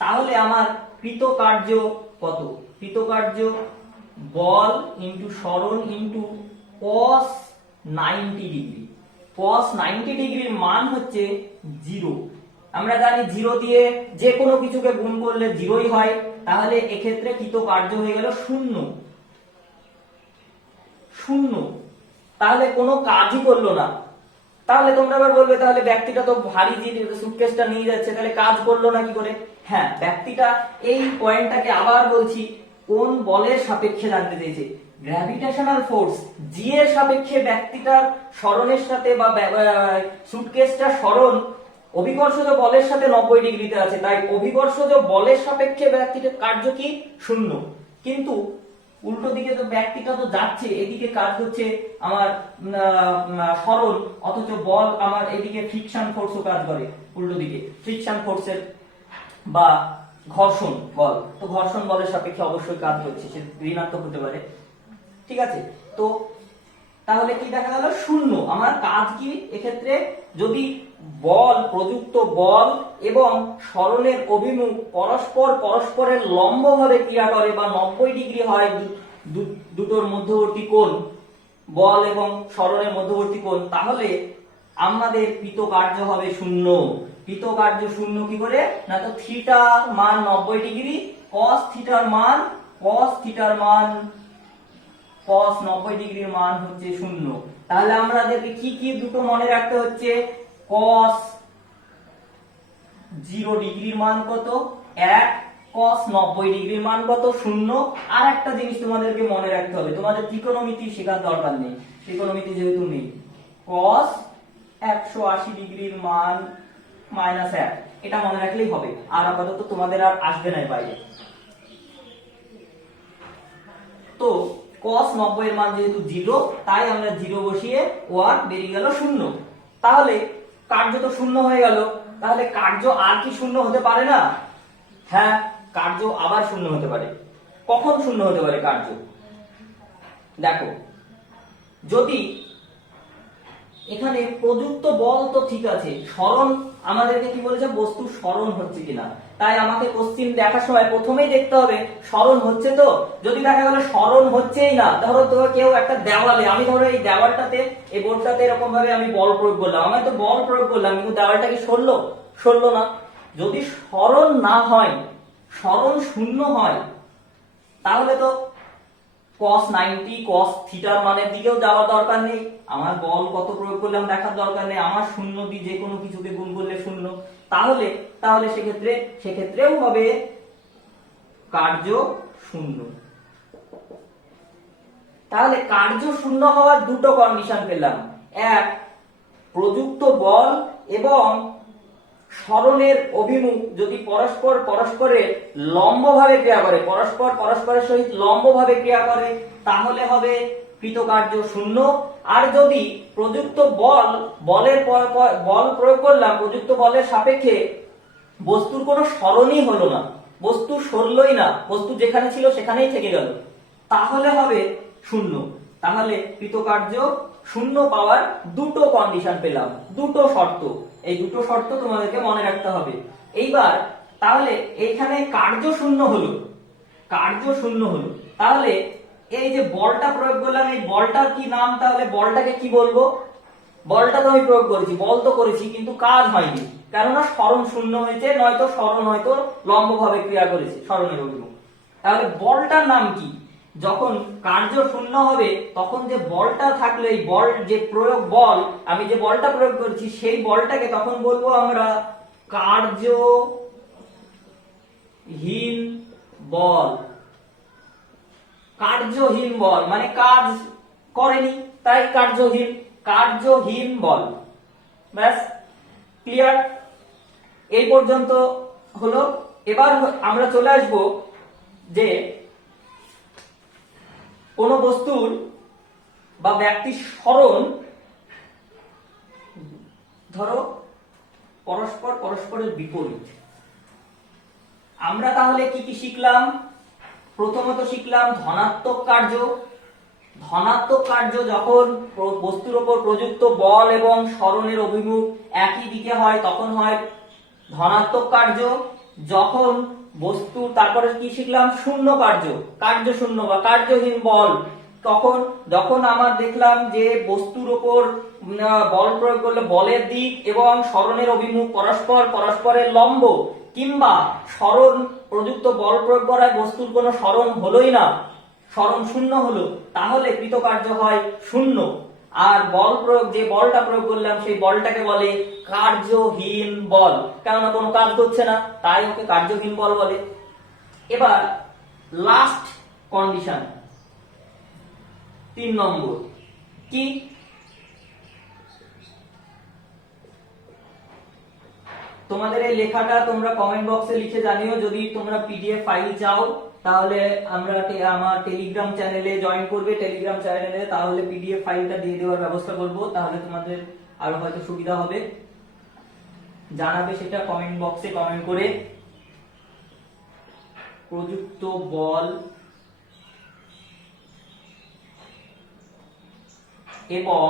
তাহলে আমার কৃতকার্য কত? কৃতকার্য বল ইন্টু সরণ ইন্টু cos 90 ডিগ্রি। cos 90 ডিগ্রির মান হচ্ছে 0। আমরা জানি 0 দিয়ে যে কোনো কিছুকে গুণ করলে 0ই হয়, তাহলে এক্ষেত্রে কৃতকার্য হয়ে গেল 0। তাহলে কোনো কাজই করলো না। তাহলে তোমরা আবার বলবে তাহলে ব্যক্তিটা তো ভারী যে সুটকেসটা নিয়ে যাচ্ছে, তাহলে কাজ করলো না কি করে? হ্যাঁ, ব্যক্তিটা এই পয়েন্টটাকে আবার বলছি কোন বলের সাপেক্ষে জানতে চেয়েছে, গ্র্যাভিটেশনাল ফোর্স জি এর সাপেক্ষে ব্যক্তিটার সরণের সাথে বা সুটকেসটার সরণ অভিকর্ষজ বলের সাথে 90 ডিগ্রিতে আছে, তাই অভিকর্ষজ বলের সাপেক্ষে ব্যক্তিটার কার্য কি? 0। কিন্তু উল্টো দিকে তো ব্যক্তিটা তো যাচ্ছে, এদিকে কাজ হচ্ছে আমার সরণ, অথচ বল আমার এদিকে ফ্রিকশন ফোর্সও কাজ করে উল্টো দিকে, ফ্রিকশন ফোর্সের বা ঘর্ষণ বল, তো ঘর্ষণ বলের সাপেক্ষে অবশ্যই কাজ করছে, সে ঋণাত্মক হতে পারে। ঠিক আছে, তো তাহলে কি দেখা গেল? 0। আমার কাজ কি এক্ষেত্রে? যদি বল, প্রযুক্ত বল এবং সরণের অভিমুখ পরস্পরের লম্বভাবে ক্রিয়া করে বা 90 ডিগ্রি হয় দুটোর মধ্যবর্তী কোণ, বল এবং সরণের মধ্যবর্তী কোণ, তাহলে আমাদের কৃতকার্য হবে 0। কৃতকার্য 0 কি করে? না তো থিটার মান 90 ডিগ্রি, cos থিটার মান cos 90 ডিগ্রির মান হচ্ছে 0। তাহলে আমাদেরকে কি কি দুটো মনে রাখতে হচ্ছে? cos 0 ডিগ্রির মান কত? 1, cos 90 ডিগ্রির মান কত? 0। আর একটা জিনিস তোমাদেরকে মনে রাখতে হবে, তোমাদের ত্রিকোণমিতি শেখার দরকার নেই, ত্রিকোণমিতি যেহেতু নেই, cos 180 ডিগ্রির মান -1, এটা মনে রাখলেই হবে। আর আপাতত তোমাদের আর আসবে না বাইরে। তো cos 90 এর মান যেহেতু 0, তাই আমরা 0 বসিয়ে 1 বেরিয়ে গেল 0। তাহলে কার্য তো 0 হয়ে গেল, তাহলে কার্য আর কি 0 হতে পারে না? হ্যাঁ, কার্য আবার 0 হতে পারে। কখন 0 হতে পারে কার্য? দেখো, যদি এখানে প্রযুক্ত বল তো ঠিক আছে, সরণ আমাদেরকে কি বলেছে? বস্তুর সরণ হচ্ছে কিনা। তাই আমাকে কোশ্চিন দেখার সময় প্রথমেই দেখতে হবে সরণ হচ্ছে তো। যদি দেখা গেল সরণ হচ্ছেই না, ধরো তো কেউ একটা দেওয়ালে, আমি ধরো এই দেওয়ালটাতে, এই বোর্ডটাতে এরকম ভাবে আমি বল প্রয়োগ করলাম, আমি তো বল প্রয়োগ করলাম, কিন্তু দেওয়ালটা কি সরলো না। যদি সরণ না হয়, সরণ 0 হয়, তাহলে তো cos 90 cos থিটার মানের দিকেও যাওয়ার দরকার নেই, আমার বল কত প্রয়োগ করলাম দেখার দরকার নেই, আমার 0 দিয়ে যে কোনো কিছুকে গুণ করলে 0। তাহলে সেক্ষেত্রেও হবে কার্য 0। তাহলে কার্য 0 হওয়ার দুটো কন্ডিশন পেলাম, এক, প্রযুক্ত বল এবং সরণের অভিমুখ যদি পরস্পরের লম্বভাবে ক্রিয়া করে, পরস্পরের সহিত লম্বভাবে ক্রিয়া করে, তাহলে হবে কৃতকার্য 0। আর যদি প্রযুক্ত বল প্রয়োগ করলাম, প্রযুক্ত বলের সাপেক্ষে বস্তুর কোনো সরণই হলো না, বস্তু সরলই না, বস্তু যেখানে ছিল সেখানেই থেকে গেল, তাহলে হবে 0। তাহলে কৃতকার্য 0 পাওয়ার দুটো কন্ডিশন পেলাম, দুটো শর্ত। এই দুটো শর্ত তোমাদেরকে মনে রাখতে হবে। এইবার তাহলে এখানে কার্য 0 হলো, তাহলে এই যে বলটা প্রয়োগ করলাম, এই বলটার কি নাম? তাহলে বলটাকে কি বলবো? বলটা তো আমি প্রয়োগ করেছি, বল তো করেছি, কিন্তু কাজ হয়নি, কেননা সরণ 0 হয়েছে, নয়তো সরণ হয়তো লম্বভাবে ক্রিয়া করেছে, সরণের অভিমুখ। তাহলে বলটার নাম কি? যখন কার্য 0 হবে, তখন যে বলটা থাকলে, এই বল যে প্রয়োগ বল, আমি যে বলটা প্রয়োগ করছি সেই বলটাকে তখন বলবো আমরা কার্য হীন বল, কার্যহীন বল মানে কাজ করেনি তাই কার্যহীন, কার্যহীন বল। ব্যাস, ক্লিয়ার? এই পর্যন্ত হলো। এবার আমরা চলে আসব যে কোন বস্তুর বা ব্যক্তির স্মরণ ধরো পরস্পরের বিপরীত। আমরা তাহলে কি কি শিখলাম? প্রথমত শিখলাম ধনাত্মক কার্য। ধনাত্মক কার্য যখন বস্তুর উপর প্রযুক্ত বল এবং স্মরণের অভিমুখ একই দিকে হয় তখন হয় ধনাত্মক কার্য। যখন বস্তু, তারপরে কি শিখলাম? শূন্য কার্য, কার্য শূন্য বা কার্যহীন বল। তখন যখন আমরা দেখলাম যে বস্তুর উপর বল প্রয়োগ করলে বলের দিক এবং স্মরণের অভিমুখ পরস্পরের লম্ব, কিংবা স্মরণ প্রযুক্ত বল প্রয়োগ করায় বস্তুর কোনো স্মরণ হলোই না, স্মরণ শূন্য হলো, তাহলে কৃতকার্য হয় শূন্য। আর বল প্রয়োগ, যে বলটা প্রয়োগ করলাম সেই বলটাকে বলে কার্যহীন বল, কেননা কোনো কাজ করছে না তাই ওকে কার্যহীন বল বলে। এবার লাস্ট কন্ডিশন 3 নম্বর কি? তোমাদের এই লেখাটা তোমরা কমেন্ট বক্সে লিখে জানিও। যদি তোমরা পিডিএফ ফাইল চাও তাহলে আমার টেলিগ্রাম চ্যানেলে জয়েন করবে, টেলিগ্রাম চ্যানেলে তাহলে পিডিএফ ফাইলটা দিয়ে দেওয়ার ব্যবস্থা করব, তাহলে তোমাদের আরো হয়তো সুবিধা হবে। জানাবে সেটা কমেন্ট বক্সে কমেন্ট করে। প্রযুক্ত বল এবং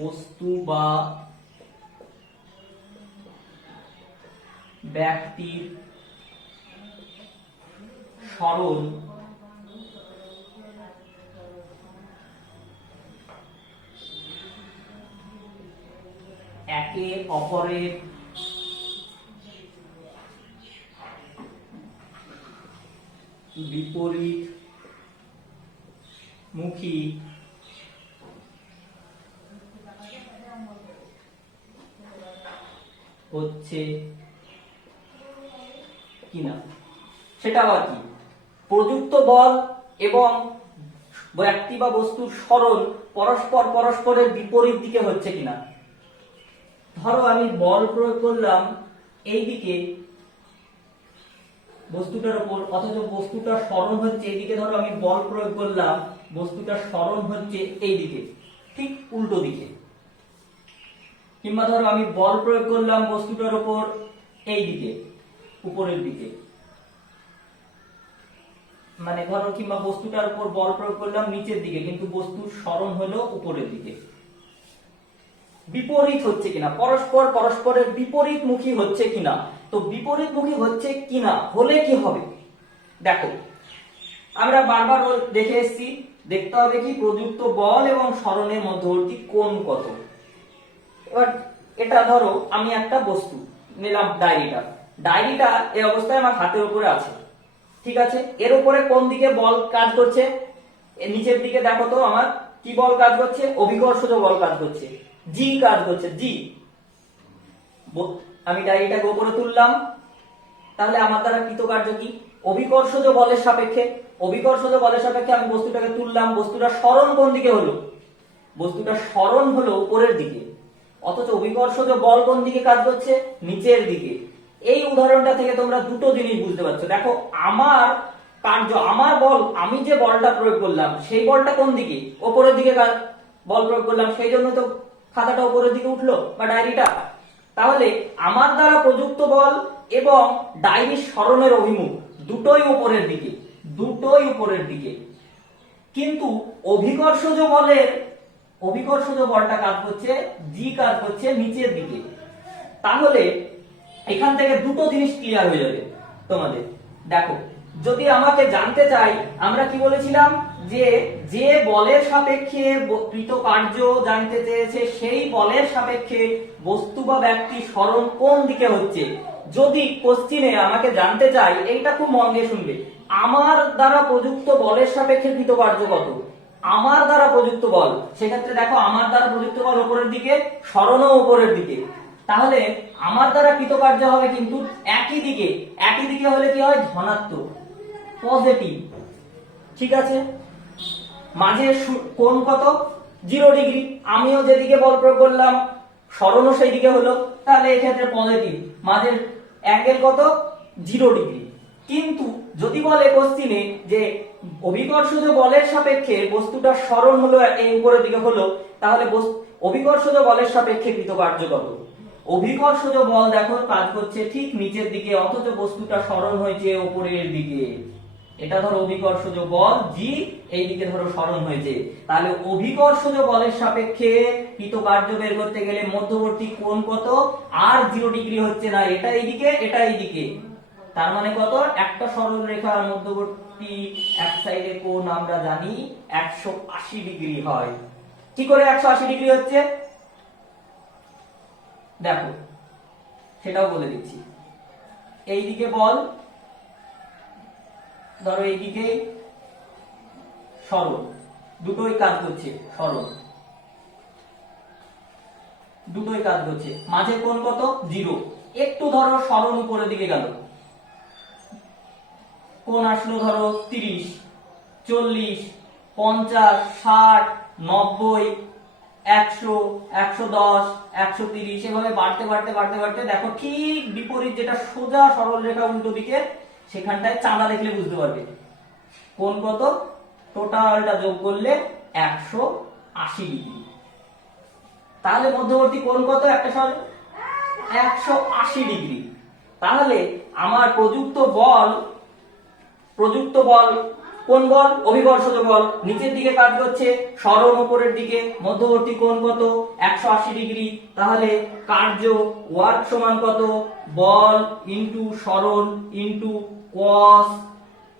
বস্তু বা ব্যক্তির স্মরণ একে অপরের বিপরীত মুখী হচ্ছে কিনা। সেটা আবার কি? প্রযুক্ত বল এবং ব্যক্তি বা বস্তুর স্মরণ পরস্পরের বিপরীত দিকে হচ্ছে কিনা। ধরো আমি বল প্রয়োগ করলাম এই দিকে বস্তুটার উপর, অথচ বস্তুটার স্মরণ হচ্ছে এইদিকে। ধরো আমি বল প্রয়োগ করলাম, বস্তুটার স্মরণ হচ্ছে এই দিকে, ঠিক উল্টো দিকে। কিংবা ধরো আমি বল প্রয়োগ করলাম বস্তুটার উপর এই দিকে, উপরের দিকে, মানে ধরো, কিংবা বস্তুটার উপর বল প্রয়োগ করলাম নিচের দিকে, কিন্তু বস্তুর স্মরণ হলো উপরের দিকে। বিপরীত হচ্ছে কিনা, পরস্পরের বিপরীত মুখী হচ্ছে কিনা। তো বিপরীত মুখী হচ্ছে কিনা হলে কি হবে? দেখো, আমরা বারবার দেখে এসেছি, দেখতে হবে কি প্রযুক্ত বল এবং স্মরণের মধ্যবর্তী কোণ কত। এবার এটা ধরো আমি একটা বস্তু নিলাম, ডায়েরিটা এই অবস্থায় আমার হাতের উপরে আছে, ঠিক আছে। এর উপরে কোন দিকে বল কাজ করছে? নিচের দিকে দেখো তো আমার কি বল কাজ করছে? অভিকর্ষজ বল কাজ করছে, জি কাজ করছে, জি। আমি ডায়েরিটাকে উপরে তুললাম, তাহলে আমার দ্বারা কৃতকার্য কি? অভিকর্ষজ বলের সাপেক্ষে, অভিকর্ষজ বলের সাপেক্ষে আমি বস্তুটাকে তুললাম। বস্তুটার স্মরণ কোন দিকে হলো? বস্তুটার স্মরণ হলো উপরের দিকে, অথচ অভিকর্ষজ বল কোন দিকে কাজ করছে? নিচের দিকে। এই উদাহরণটা থেকে তোমরা দুটো জিনিস বুঝতে পারছো। দেখো, আমার কার্য, আমার বল, আমি যে বলটা প্রয়োগ করলাম সেই বলটা কোন দিকে? উপরের দিকে বল প্রয়োগ করলাম, সেই জন্য তো খাতাটা উপরের দিকে উঠলো বা ডায়েরিটা। তাহলে আমার দ্বারা প্রযুক্ত বল এবং ডায়েরির স্মরণের অভিমুখ দুটোই উপরের দিকে, দুটোই উপরের দিকে। কিন্তু অভিকর্ষজ বলটা কাজ করছে, জি কাজ করছে নিচের দিকে। তাহলে এখান থেকে দুটো জিনিস ক্লিয়ার হয়ে যাবে তোমাদের। দেখো, যদি আমাকে জানতে চাই, আমরা কি বলেছিলাম যে বলের সাপেক্ষে কৃতকার্য জানতে চেয়েছে সেই বলের সাপেক্ষে বস্তু বা ব্যক্তি স্মরণ কোন দিকে হচ্ছে। যদি কোশ্চিনে আমাকে জানতে চাই, এইটা খুব মন দিয়ে শুনবে, আমার দ্বারা প্রযুক্ত বলের সাপেক্ষে কৃতকার্য কত, আমার দ্বারা প্রযুক্ত বল, সেক্ষেত্রে দেখো আমার দ্বারা প্রযুক্ত বল উপরের দিকে, স্মরণও উপরের দিকে। তাহলে আমার দ্বারা কৃতকার্য হবে কিন্তু একই দিকে হলে কি হয়, ধনাত্মক, পজিটিভ। ঠিক আছে, মাঝে কোণ কত, 0 ডিগ্রি। আমিও যেদিকে বল প্রয়োগ করলাম সরণও সেই দিকে হলো, তাহলে এক্ষেত্রে পজিটিভ। মাঝের অ্যাঙ্গেল কত, 0 ডিগ্রি। কিন্তু যদি বলে কোশ্চিনে যে অভিকর্ষজ বলের সাপেক্ষে বস্তুটা সরণ হলো, এই উপরের দিকে হলো, তাহলে অভিকর্ষজ বলের সাপেক্ষে কৃতকার্য কত। অভিকর্ষজ বল দেখো কাজ করছে ঠিক নিচের দিকে, অথচ বস্তুটা সরণ হয়েছে উপরের দিকে। এটা ধরো অভিকর্ষজ বল জি, এই দিকে ধরো সরণ হয়েছে। তাহলে অভিকর্ষজ বলের সাপেক্ষে কৃতকার্য বের করতে গেলে মধ্যবর্তী কোণ কত, আর 0 ডিগ্রি হচ্ছে না, এটা এইদিকে এটা এইদিকে। তার মানে কত, একটা সরল রেখার মধ্যবর্তী এক সাইডে কোণ আমরা জানি 180 ডিগ্রি হয়। কি করে 180 ডিগ্রি হচ্ছে দেখো, সেটাও বলে দিচ্ছি। এইদিকে বল ধরো, এইদিকে সরল, দুটোই কাজ করছে, সরল দুটোই কাজ করছে। মাঝে কোণ কত, 0। একটু ধরো সরল উপরের দিকে গেল, কোণ আসলো ধরো 30, 40, 50, 60, 90, 100, 110, 130, এভাবে বাড়তে বাড়তে বাড়তে বাড়তে দেখো ঠিক বিপরীত যেটা সোজা সরল রেখা উল্টো দিকে, সেখানটায় চাঁদা দেখলে বুঝতে পারবে কোণ কত, টোটালটা যোগ করলে 180 ডিগ্রি। তাহলে মধ্যবর্তী কোণ কত, একটা সরল 180 ডিগ্রি। তাহলে আমার প্রযুক্ত বল কোন বল, অভিকর্ষজ বল, নিচের দিকে কাজ করছে, সরণ উপরের দিকে, মধ্যবর্তী কোণ কত, 180 ডিগ্রি। তাহলে কার্য ওয়ার্ক সমান কত, বল ইনটু সরণ ইনটু cos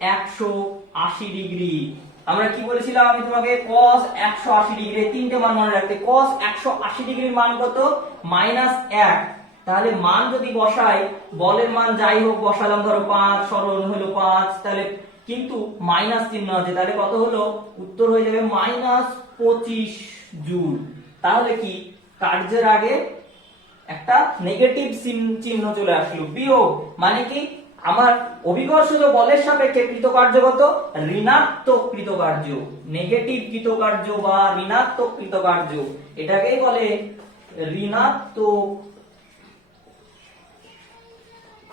180 ডিগ্রি। আমরা কি বলেছিলাম, আমি তোমাকে cos 180 ডিগ্রি তিনটে মান মনে রাখতে। cos 180 ডিগ্রির মান কত, -1। তাহলে মান যদি বসাই, বলের মান যাই হোক বসালাম, ধরো 5, সরণ হলো 5, তাহলে কিন্তু মাইনাস চিহ্ন আছে, তাহলে কত হলো, উত্তর হয়ে যাবে -25 জুল। তাহলে কি কার্যের আগে একটা নেগেটিভ চিহ্ন চলে আসলো, বিয়োগ। মানে কি, আমার অভিকর্ষজ বলের সাপেক্ষে কৃতকার্য কত, ঋণাত্মক কৃতকার্য, নেগেটিভ কৃতকার্য বা ঋণাত্মক কৃতকার্য, এটাকেই বলে ঋণাত্মক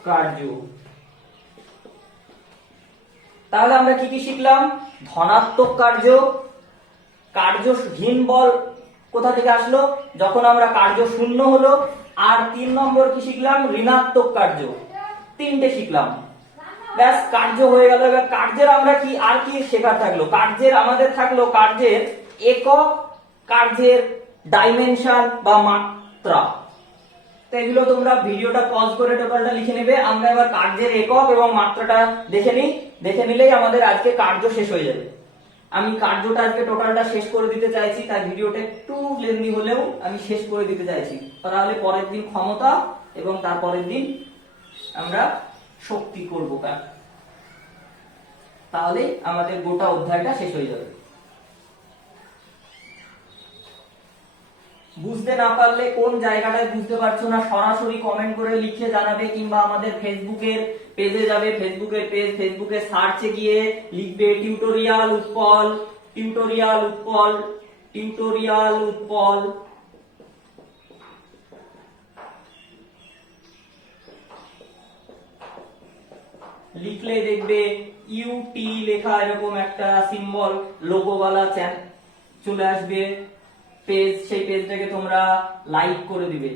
কার্য। তাহলে আমরা কি কি শিখলাম, ধনাত্মক কার্যহীন বল কোথা থেকে আসলো, যখন আমরা কার্য শূন্য হলো। আর 3 নম্বর কি শিখলাম, ঋণাত্মক কার্য। 3টে শিখলাম, ব্যাস কার্য হয়ে গেল। এবার কার্যের আমরা কি আর কি শেখার থাকলো, আমাদের থাকলো কার্যের একক, কার্যের ডাইমেনশন বা মাত্রা। তো এগুলো তোমরা ভিডিওটা পজ করে টোটালটা লিখে নেবে। আমরা এবার কার্যের একক এবং মাত্রাটা দেখে নিলেই আমাদের আজকে কার্য শেষ হয়ে যাবে। আমি কার্যটা আজকে টোটালটা শেষ করে দিতে চাইছি, তাই ভিডিওটা একটু লেন্দি হলেও আমি শেষ করে দিতে চাইছি। তাহলে পরের দিন ক্ষমতা এবং তারপরের দিন আমরা শক্তি করব কাজ, তাহলে আমাদের গোটা অধ্যায়টা শেষ হয়ে যাবে। বুঝতে না পারলে কোন জায়গাটায় বুঝতে পারছো না সরাসরি কমেন্ট করে লিখে জানাবে, কিংবা আমাদের ফেসবুকের পেজে যাবে, ফেসবুকে সার্চে গিয়ে লিখবে টিউটোরিয়াল উৎপল। লিখলে দেখবে ইউটি লেখা এরকম একটা সিম্বল লোগোওয়ালা চলে আসবে পেজ। সেই পেজটাকে তোমরা লাইক করে দিবে,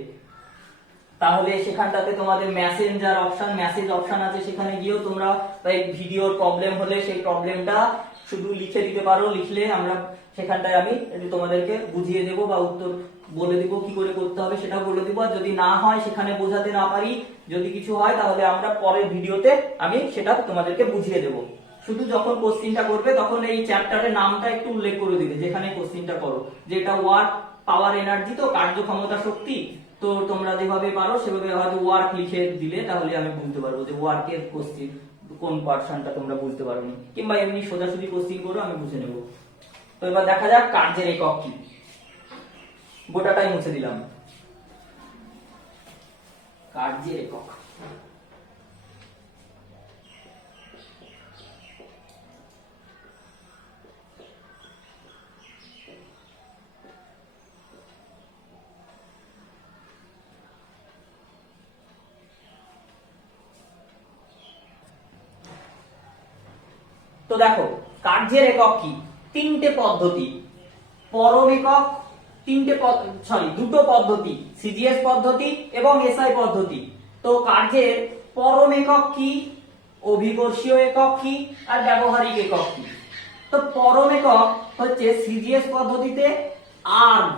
তাহলে সেখানটাতে তোমাদের মেসেজ অপশন আছে, সেখানে গিয়েও তোমরা এই ভিডিওর প্রবলেম হলে সেই প্রবলেমটা শুধু লিখে দিতে পারো। লিখলে আমরা সেখানটায় আমি তোমাদেরকে বুঝিয়ে দেবো বা উত্তর বলে দিব, কি করে করতে হবে সেটা বলে দিব। আর যদি না হয়, সেখানে বোঝাতে না পারি, যদি কিছু হয়, তাহলে আমরা পরের ভিডিওতে আমি সেটা তোমাদেরকে বুঝিয়ে দেবো। শুধু যখন কোশ্চিনটা করবে তখন এই চ্যাপ্টারের নামটা একটু উল্লেখ করে দিবে, যেখানে কোশ্চিনটা করো, যেটা ওয়ার্ক পাওয়ার এনার্জি, তো কার্যক্ষমতা শক্তি। তো তোমরা যেভাবে পারো সেভাবে হয়তো ওয়ার্ক লিখে দিলে, তাহলে আমি বুঝতে পারবো যে ওয়ার্কের কোশ্চিন কোন পার্সনটা তোমরা বুঝতে পারোনি, কিংবা এমনি সোজাসুজি কোশ্চিন করো, আমি বুঝে নেবো। তো এবার দেখা যাক কার্যের একক কি। গোটাটাই মুছে দিলাম। কার্যের একক। তো দেখো কার্যের একক কি, তিনটে পদ্ধতি, পরম একক, দুটো পদ্ধতি, সিজিএস পদ্ধতি এবং এসআই পদ্ধতি। তো কার্যের পরম একক কি, অভিকর্ষীয় একক কি, আর ব্যবহারিক একক কি? তো পরম একক হচ্ছে সিজিএস পদ্ধতিতে আর্গ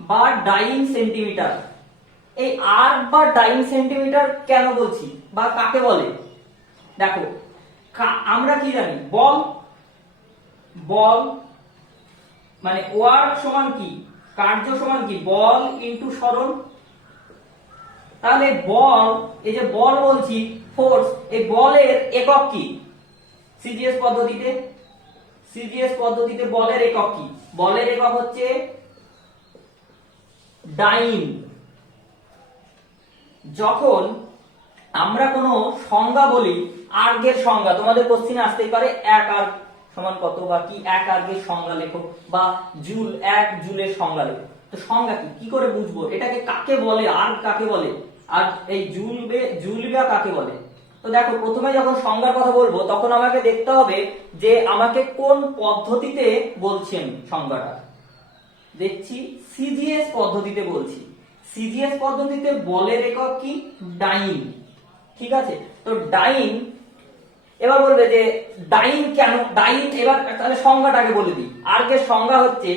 বা ডাইন সেন্টিমিটার। এই আর্গ বা ডাইন সেন্টিমিটার কেন বলছি বা কাকে বলে? দেখো আমরা কি জানি, বল, বল মানে ওয়ার্ক সমান কি, কার্য সমান কি, বল ইনটু সরণ। তাহলে বল, এই যে বল বলছি, ফোর্স, এই বলের একক কি সিজিএস পদ্ধতিতে? সিজিএস পদ্ধতিতে বলের একক কি? বলের একক হচ্ছে ডাইন। যখন আমরা কোনো সংজ্ঞা বলি, আর্গের সংজ্ঞা তোমাদের কোশ্চেনে আসতেই পারে, এক আর্গ সমান কত, বা কি এক আর্গের সংজ্ঞা লেখো, বা জুল, এক জুলের সংজ্ঞা লেখো। তো সংজ্ঞা কি করে বুঝবো এটাকে কাকে বলে, আর্গ কাকে বলে, আর এই জুল বা কাকে বলে? তো দেখো প্রথমে যখন সংজ্ঞার কথা বলবো তখন আমাকে দেখতে হবে যে আমাকে কোন পদ্ধতিতে বলছেন সংজ্ঞাটা। দেখছি সিজিএস পদ্ধতিতে বলছি। সিজিএস পদ্ধতিতে বলের একক কি, ডাইন। ঠিক আছে, তো ডাইন, এবার বলবে যে ডাইন কেন, ডাইন এবার তাহলে সংজ্ঞাটাকে বলে দিই। আর্গের সংজ্ঞা হচ্ছে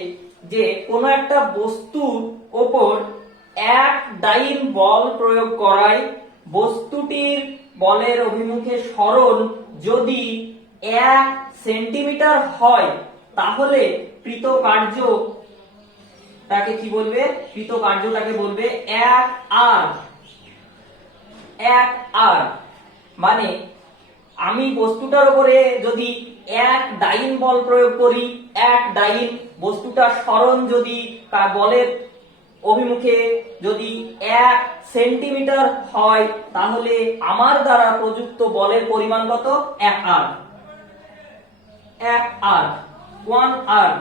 যে কোনো একটা বস্তুর ওপর এক ডাইন বল প্রয়োগ করায় বস্তুটির বলের অভিমুখে সরণ যদি 1 সেন্টিমিটার হয় তাহলে কৃত কার্য তাকে কি বলবে, কৃত কার্যটাকে বলবে 1 আর্গ। 1 আর্গ মানে আমি বস্তুটার উপরে যদি 1 ডাইন বল প্রয়োগ করি, 1 ডাইন, বস্তুটার সরণ যদি বলের অভিমুখে যদি 1 সেন্টিমিটার হয় তাহলে আমার দ্বারা প্রযুক্ত বলের পরিমাণ কত, 1 আর্গ। 1 erg, 1 erg.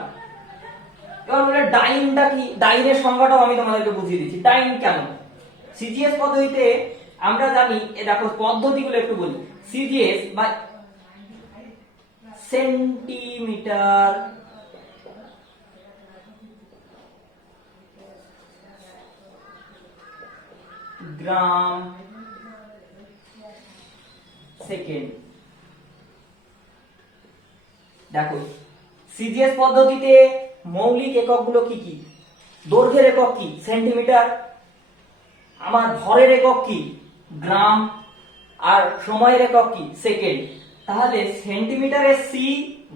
এবার বলে ডাইনটা কি, ডাইনের সংজ্ঞাটাও আমি তোমাদেরকে বুঝিয়ে দিচ্ছি। ডাইন কেন? সিজিএস পদ্ধতিতে আমরা জানি, দেখো পদ্ধতিগুলো একটু বলি। সিজিএস বা সেন্টিমিটার গ্রাম সেকেন্ড। দেখো সিজিএস পদ্ধতিতে মৌলিক এককগুলো কি কি? দৈর্ঘ্যের একক কি, সেন্টিমিটার। আমার ভরের একক কি, গ্রাম। আর সময়ের একক কি, সেকেন্ড। তাহলে সেন্টিমিটারের সি,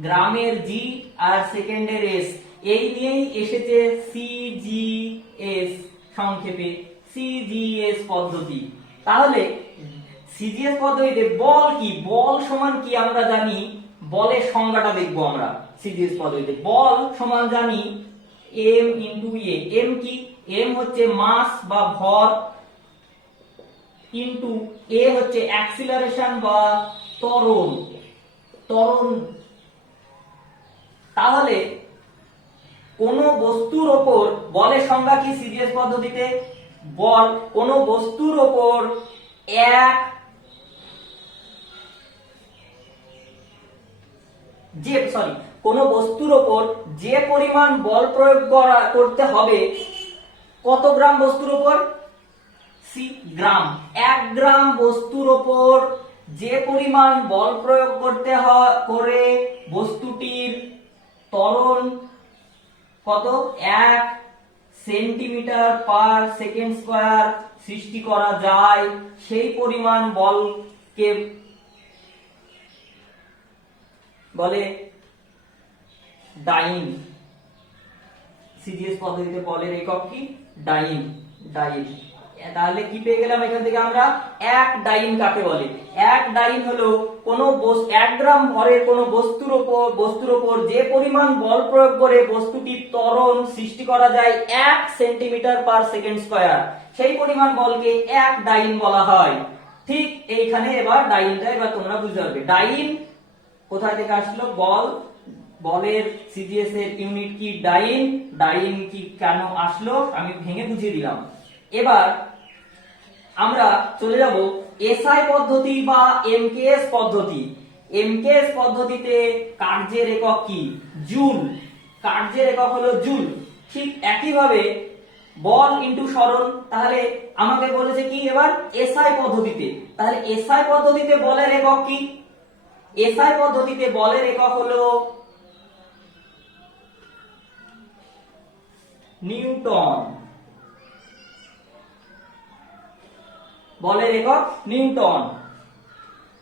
গ্রামের জি, আর সেকেন্ডের এস, এই নিয়েই এসেছে সিজিএস, সংক্ষেপে সিজিএস পদ্ধতি। তাহলে সিজিএস পদ্ধতিতে বল কি, বল সমান কি আমরা জানি, বলের সংজ্ঞাটা দেখবো আমরা। সিজিএস পদ্ধতিতে বল সমান জানি এম ইন্টু এ। এম কি, এম হচ্ছে মাস বা ভর, ইন্টু এ হচ্ছে অ্যাক্সিলারেশন বা ত্বরণ, ত্বরণ। তাহলে কোন বস্তুর ওপর বলের সংজ্ঞা কি সিজিএস পদ্ধতিতে? বল কোন বস্তুর ওপর কোন বস্তুর ওপর যে পরিমাণ বল প্রয়োগ করতে হবে, কত গ্রাম বস্তুর ওপর, সি, গ্রাম। 1 গ্রাম বস্তুর ওপর যে পরিমাণ বল প্রয়োগ করতে করে বস্তুটির ত্বরণ কত, 1 সেন্টিমিটার পার সেকেন্ড স্কয়ার সৃষ্টি করা যায়, সেই পরিমাণ বলকে বলে ডাইন। সিজিএস পদ্ধতিতে বলের একক কি, ডাইন। ডাইন তাহলে কি পেয়ে গেলাম এখান থেকে আমরা? এক ডাইন কাকে বলে? এক ডাইন হলো কোন 1 গ্রাম ভরের কোন বস্তুর উপর যে পরিমাণ বল প্রয়োগ করে বস্তুটির ত্বরণ সৃষ্টি করা যায় 1 সেন্টিমিটার পার সেকেন্ড স্কয়ার, সেই পরিমাণ বলকে এক ডাইন বলা হয়। ঠিক এইখানে এবার ডাইনটা এবার তোমরা বুঝতে পারবে। ডাইন কোথা থেকে আসলো? বলের সিজিএস এর ইউনিট কি? ডাইন। ডাইন কি কেন আসলো আমি ভেঙে বুঝিয়ে দিলাম। এবার আমরা চলে যাব এসআই পদ্ধতি বা এমকেএস পদ্ধতি। এমকেএস পদ্ধতিতে কার্যের একক কি? জুল। কার্যের একক হলো জুল। ঠিক একই ভাবে বল ইনটু সরণ, তাহলে আমাকে বলেছে কি এবার? এসআই পদ্ধতিতে। তাহলে এসআই পদ্ধতিতে বলের একক কি? এসআই পদ্ধতিতে বলের একক হলো নিউটন। বলের একক নিউটন।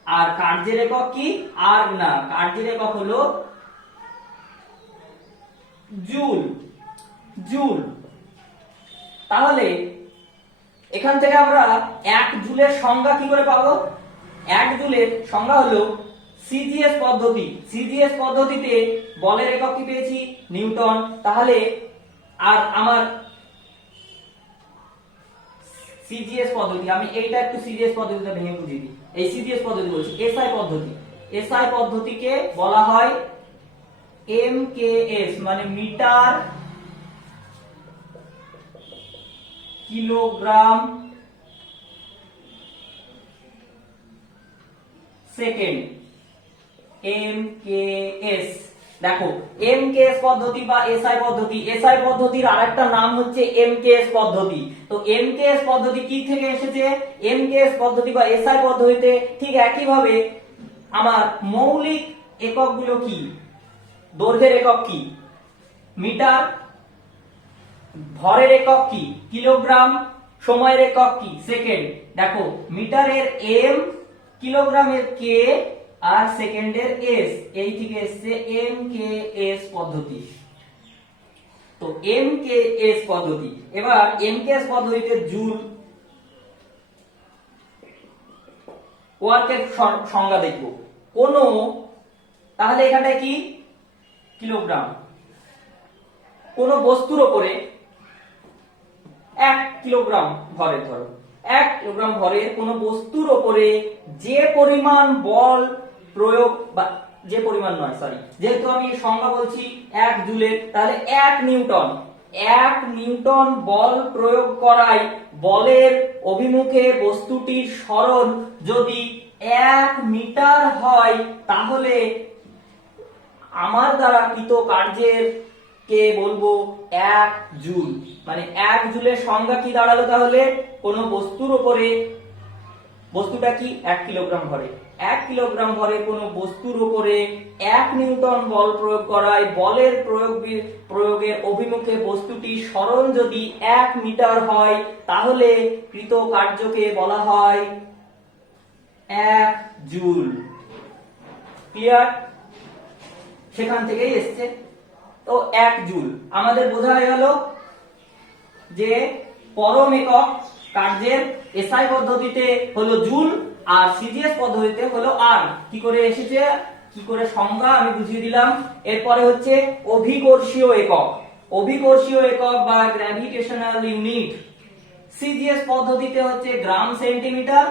আর কার্যের একক কি? আর না, কার্যের একক হলো জুল। জুল। তাহলে এখান থেকে আমরা 1 জুলের সংজ্ঞা কি করে পাবো? 1 জুলের সংজ্ঞা হলো সিজিএস পদ্ধতি। সিজিএস পদ্ধতিতে বলের একক কি পেয়েছি? নিউটন। তাহলে আর আমার সিজিএস পদ্ধতি, আমি এইটা একটু সিজিএস পদ্ধতিটা ভেঙে বুঝিয়ে দিই। এই সিজিএস পদ্ধতি বলছি এসআই পদ্ধতি। এসআই পদ্ধতিকে বলা হয় এমকেএস, মানে মিটার কিলোগ্রাম সেকেন্ড। এমকেএস। দেখো এমকেএস পদ্ধতি বা এসআই পদ্ধতি, এসআই পদ্ধতির আরেকটা নাম হচ্ছে এমকেএস পদ্ধতি। তো এমকেএস পদ্ধতি কি থেকে এসেছে? এমকেএস পদ্ধতি বা এসআই পদ্ধতিতে ঠিক একই ভাবে আমার মৌলিক এককগুলো কি? দৈর্ঘ্যের একক কি? মিটার। ভরের একক কি? কিলোগ্রাম। সময়ের একক কি? সেকেন্ড। দেখো মিটারের এম, কিলোগ্রামের কে, আর সেকেন্ডের এস, এই থেকে এসছে এমকেএস পদ্ধতি। তো এমকেএস পদ্ধতি। এবার এমকেএস পদ্ধতিতে জুল ওয়ার্কের সংজ্ঞা দেখব। কোন, তাহলে এখানে কি? কিলোগ্রাম। কোন বস্তুর উপরে 1 কিলোগ্রাম ভরের, ধরো 1 কিলোগ্রাম ভরের কোন বস্তুর উপরে যে পরিমাণ বল প্রয়োগ, বা যে পরিমাণ নয়, সরি, যেহেতু আমি সংজ্ঞা বলছি 1 জুলের, তাহলে 1 নিউটন। 1 নিউটন বল প্রয়োগ করায় বলের অভিমুখে বস্তুটির সরণ যদি 1 মিটার হয়, তাহলে আমার দ্বারা কৃত কার্যের কে বলবো 1 জুল। মানে 1 জুলের সংজ্ঞা কি দাঁড়ালো? তাহলে কোন বস্তুর উপরে, বস্তুটা কি? 1 কিলোগ্রাম ভরে, 1 কিলোগ্রাম ভরে কোন বস্তুর উপরে 1 নিউটন বল প্রয়োগ করায় বলের প্রয়োগের অভিমুখে বস্তুটির সরণ যদি 1 মিটার হয়, তাহলে কৃত কার্যকে বলা হয় 1 জুল। ক্লিয়ার? সেখান থেকেই এসছে। তো 1 জুল আমাদের বোঝা হয়ে গেল যে পরম একক কার্যের এসআই পদ্ধতিতে হলো জুল, আর সিজিএস পদ্ধতিতে হলো আর। কি করে এসেছে, কি করে সংজ্ঞা আমি বুঝিয়ে দিলাম। এরপরে হচ্ছে অভিকর্ষীয় একক। অভিকর্ষীয় একক বা গ্র্যাভিটেশনাল ইউনিট সিজিএস পদ্ধতিতে হচ্ছে গ্রাম সেন্টিমিটার,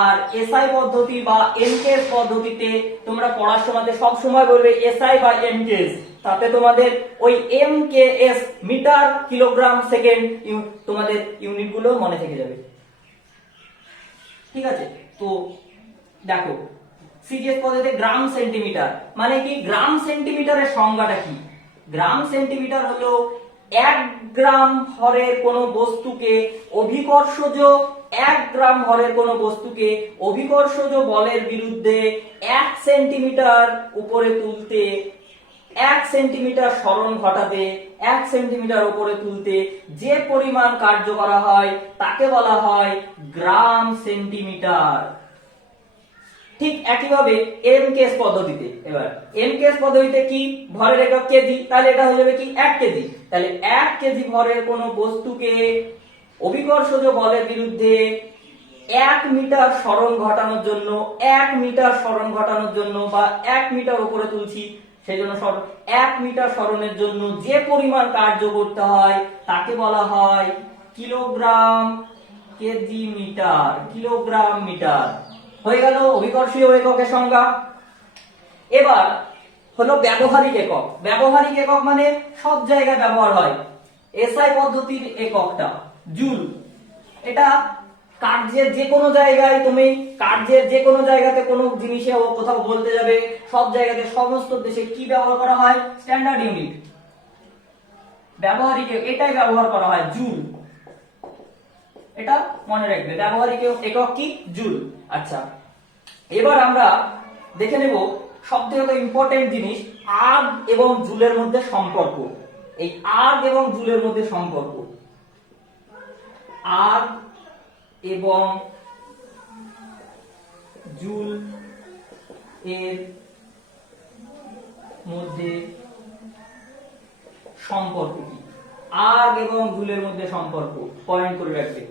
আর এসআই পদ্ধতি বা এমকেএস পদ্ধতিতে তোমরা পড়ার সময় সব সময় বলবে এসআই বা এমকেএস, তাতে তোমাদের ওই এমকেএস মিটার কিলোগ্রাম সেকেন্ড তোমাদের ইউনিট গুলো মনে থেকে যাবে। ঠিক আছে? তো দেখো সিজিএস পদ্ধতিতে গ্রাম সেন্টিমিটার মানে কি? গ্রাম সেন্টিমিটারের সংজ্ঞাটা কি? গ্রাম সেন্টিমিটার হলো 1 গ্রাম ভরের কোন বস্তুকে অভিকর্ষজ, 1 গ্রাম ভরের কোন বস্তুকে অভিকর্ষজ বলের বিরুদ্ধে 1 সেন্টিমিটার উপরে তুলতে, 1 সেন্টিমিটার সরণ ঘটাতে, 1 সেন্টিমিটার উপরে তুলতে যে পরিমাণ কার্য করা হয় তাকে বলা হয় গ্রাম সেন্টিমিটার। ঠিক একইভাবে এমকেএস পদ্ধতিতে, এবার এমকেএস পদ্ধতিতে কি? ভরের একক কেজি, তাহলে এটা হয়ে যাবে কি? 1 কেজি। তাহলে 1 কেজি ভরের কোন বস্তুকে অভিকর্ষজ বলের বিরুদ্ধে 1 মিটার সরণ ঘটানোর জন্য 1 মিটার সরণ ঘটানোর জন্য বা 1 মিটার উপরে তুলছি সেই জন্য 1 মিটার সরণের জন্য যে পরিমাণ কার্য করতে হয় তাকে বলা হয় kilogram KG metre, kilogram metre. হয়ে গেল অভিকর্ষীয় এককের সংজ্ঞা। এবার হলো ব্যবহারিক একক। ব্যবহারিক একক মানে সব জায়গায় ব্যবহার হয়। এসআই পদ্ধতির এককটা জুল। এটা কার্যের যে কোনো জায়গায়, তুমি কার্যের যে কোনো জায়গাতে কোনো জিনিসে কোথাও বলতে যাবে, সব জায়গাতে সমস্ত দেশে কি ব্যবহার করা হয়? Standard unit. ব্যবহারিক এটাই ব্যবহার করা হয়, জুল। এটা মনে রাখবে, ব্যবহারিক একক কি? জুল। আচ্ছা, এবার আমরা দেখে নেব সবথেকে ইম্পর্টেন্ট জিনিস, আর্গ এবং জুলের মধ্যে সম্পর্ক। এই আর্গ এবং জুলের মধ্যে সম্পর্ক, আর্গ এবং জুল এর মধ্যে সম্পর্ক কি? আর্গ এবং জুলের মধ্যে সম্পর্ক পয়েন্ট করে রাখবে।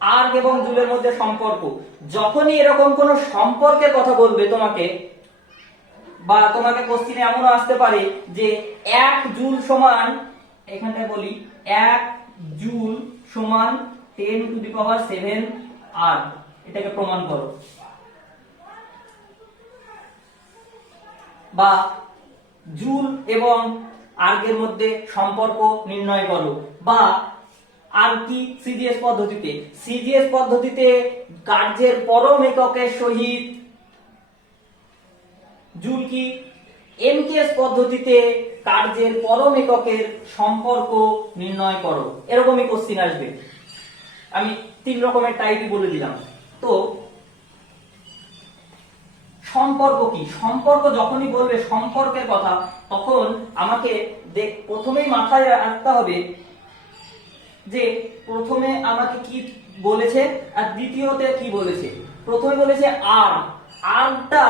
আর্গ এবং জুলের মধ্যে সম্পর্ক, যখনই এরকম কোন সম্পর্কের কথা বলবে তোমাকে, বা তোমাকে কোশ্চেনে এমনও আসতে পারে যে 1 জুল সমান, এখানটায় বলি 1 জুল সমান 10⁷ আর্গ, এটাকে প্রমাণ করো। বা জুল এবং আর্গের মধ্যে সম্পর্ক নির্ণয় করো। বা আর কি? সিজিএস পদ্ধতিতে, সিজিএস পদ্ধতিতে কার্যের পরম এককের সহিত জুল কি? এমকেএস পদ্ধতিতে কার্যের পরম এককের সম্পর্ক নির্ণয় করো। এরকমই কোশ্চেন আসবে। আমি 3 রকমের টাইপই বলে দিলাম। তো সম্পর্ক কি? সম্পর্ক যখনই বলবে সম্পর্কের কথা, তখন আমাকে প্রথমেই মাথায় রাখতে হবে যে প্রথমে আমাকে কি বলেছে আর দ্বিতীয়তে কি বলেছে। প্রথমে বলেছে আর, আরটা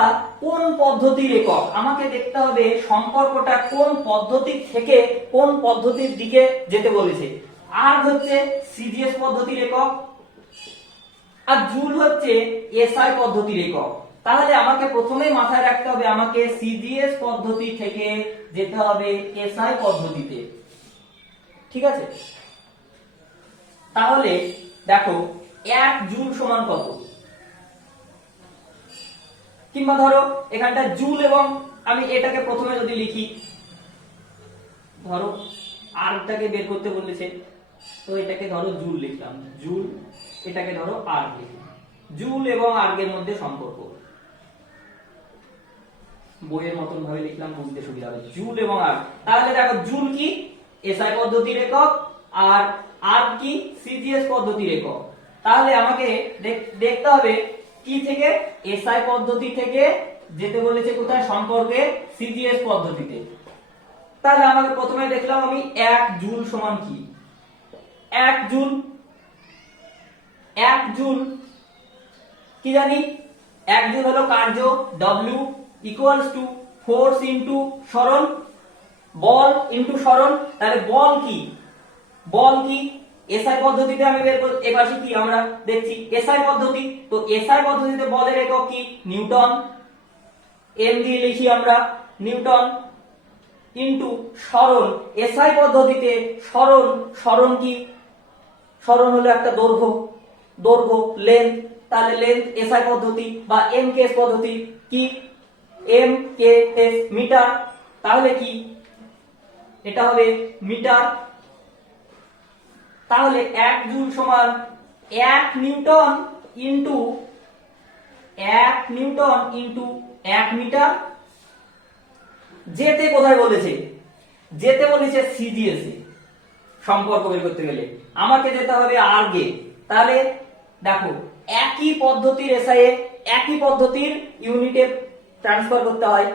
কোন পদ্ধতির একক, আমাকে দেখতে হবে সম্পর্কটা কোন পদ্ধতি থেকে কোন পদ্ধতির দিকে যেতে বলেছে। আর হচ্ছে সিজিএস পদ্ধতির একক, আর জুল হচ্ছে এসআই পদ্ধতির একক। তাহলে আমাকে প্রথমেই মাথায় রাখতে হবে আমাকে সিজিএস পদ্ধতি থেকে যেতে হবে এসআই পদ্ধতিতে। ঠিক আছে? তাহলে দেখো 1 জুল সমান কত, কিংবা ধরো এখানটা জুল, এবং আমি এটাকে প্রথমে যদি লিখি, ধরো আর্গটাকে বের করতে বলেছে, তো এটাকে ধরো জুল লিখলাম, জুল, এটাকে ধরো আর্গ লিখলাম। জুল এবং আর্গের মধ্যে সম্পর্ক বইয়ের মতন ভাবে লিখলাম, বুঝতে সুবিধা হবে। জুল এবং আর্গ, তাহলে দেখো জুল কি? এসআই পদ্ধতির একক, আর আর্গ কি? সিজিএস পদ্ধতির একক। তাহলে আমাকে দেখতে হবে কি থেকে? এসআই পদ্ধতি থেকে যেতে বলেছে কোথায়? সম্পর্কে সিজিএস পদ্ধতিতে। তাহলে আমাকে প্রথমে দেখলাম আমি 1 জুল সমান কি? 1 জুল, 1 জুল কি জানি? 1 জুল হলো কার্য, W equals to force into সরণ, বল ইনটু সরণ। তাহলে বল কি? বল কি? এসআই পদ্ধতিতে আমি বের করব। এবারে কি আমরা দেখছি এসআই পদ্ধতি, তো এসআই পদ্ধতিতে বলের একক কি? নিউটন। এম দিয়ে লিখি আমরা নিউটন, ইনটু সরণ। এসআই পদ্ধতিতে সরণ, সরণ কি? সরণ হলো একটা দৈর্ঘ্য, দৈর্ঘ্য লেন্থ। তাহলে লেন্থ এসআই পদ্ধতি বা এমকেএস পদ্ধতি কি? MKS metre. তাহলে কি? এটা হবে মিটার। তাহলে 1 জুল সমান 1 newton into 1 newton into 1 metre. যেতে কোথায় বলেছে? যেতে বলেছে সিজিএস এ। সম্পর্ক বের করতে গেলে আমাকে যেতে হবে আর্গে। তাহলে দেখো একই পদ্ধতির এসআই এ একই পদ্ধতির ইউনিটে ট্রান্সফার করতে হয়,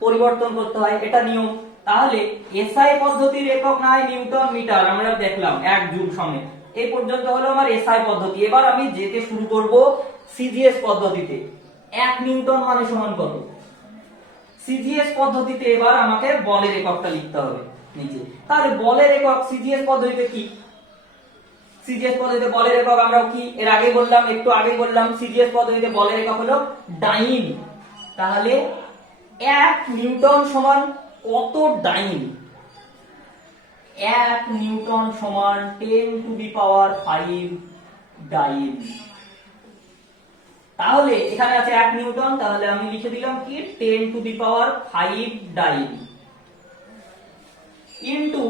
পরিবর্তন করতে হয়, এটা নিয়ম। তাহলে এসআই পদ্ধতির একক না হয় নিউটন মিটার, আমরা দেখলাম 1 জুল সমান। এই পর্যন্ত হলো আমার এসআই পদ্ধতি। এবার আমি যেতে শুরু করব সিজিএস পদ্ধতিতে। 1 নিউটন মানে সমান কত? সিজিএস পদ্ধতিতে এবার আমাকে বলের এককটা লিখতে হবে নিচে। তাহলে বলের একক সিজিএস পদ্ধতিতে কি? সিজিএস পদ্ধতিতে বলের একক আমরা কি এর আগে বললাম, একটু আগে বললাম, সিজিএস পদ্ধতিতে বলের একক হলো ডাইন। তাহলে 1 নিউটন সমান কত ডাইন? 1 নিউটন সমান 10 টু দি পাওয়ার 5 ডাইন। তাহলে এখানে আছে 1 নিউটন, তাহলে আমি লিখে দিলাম কি 10 to the power 5 dyne into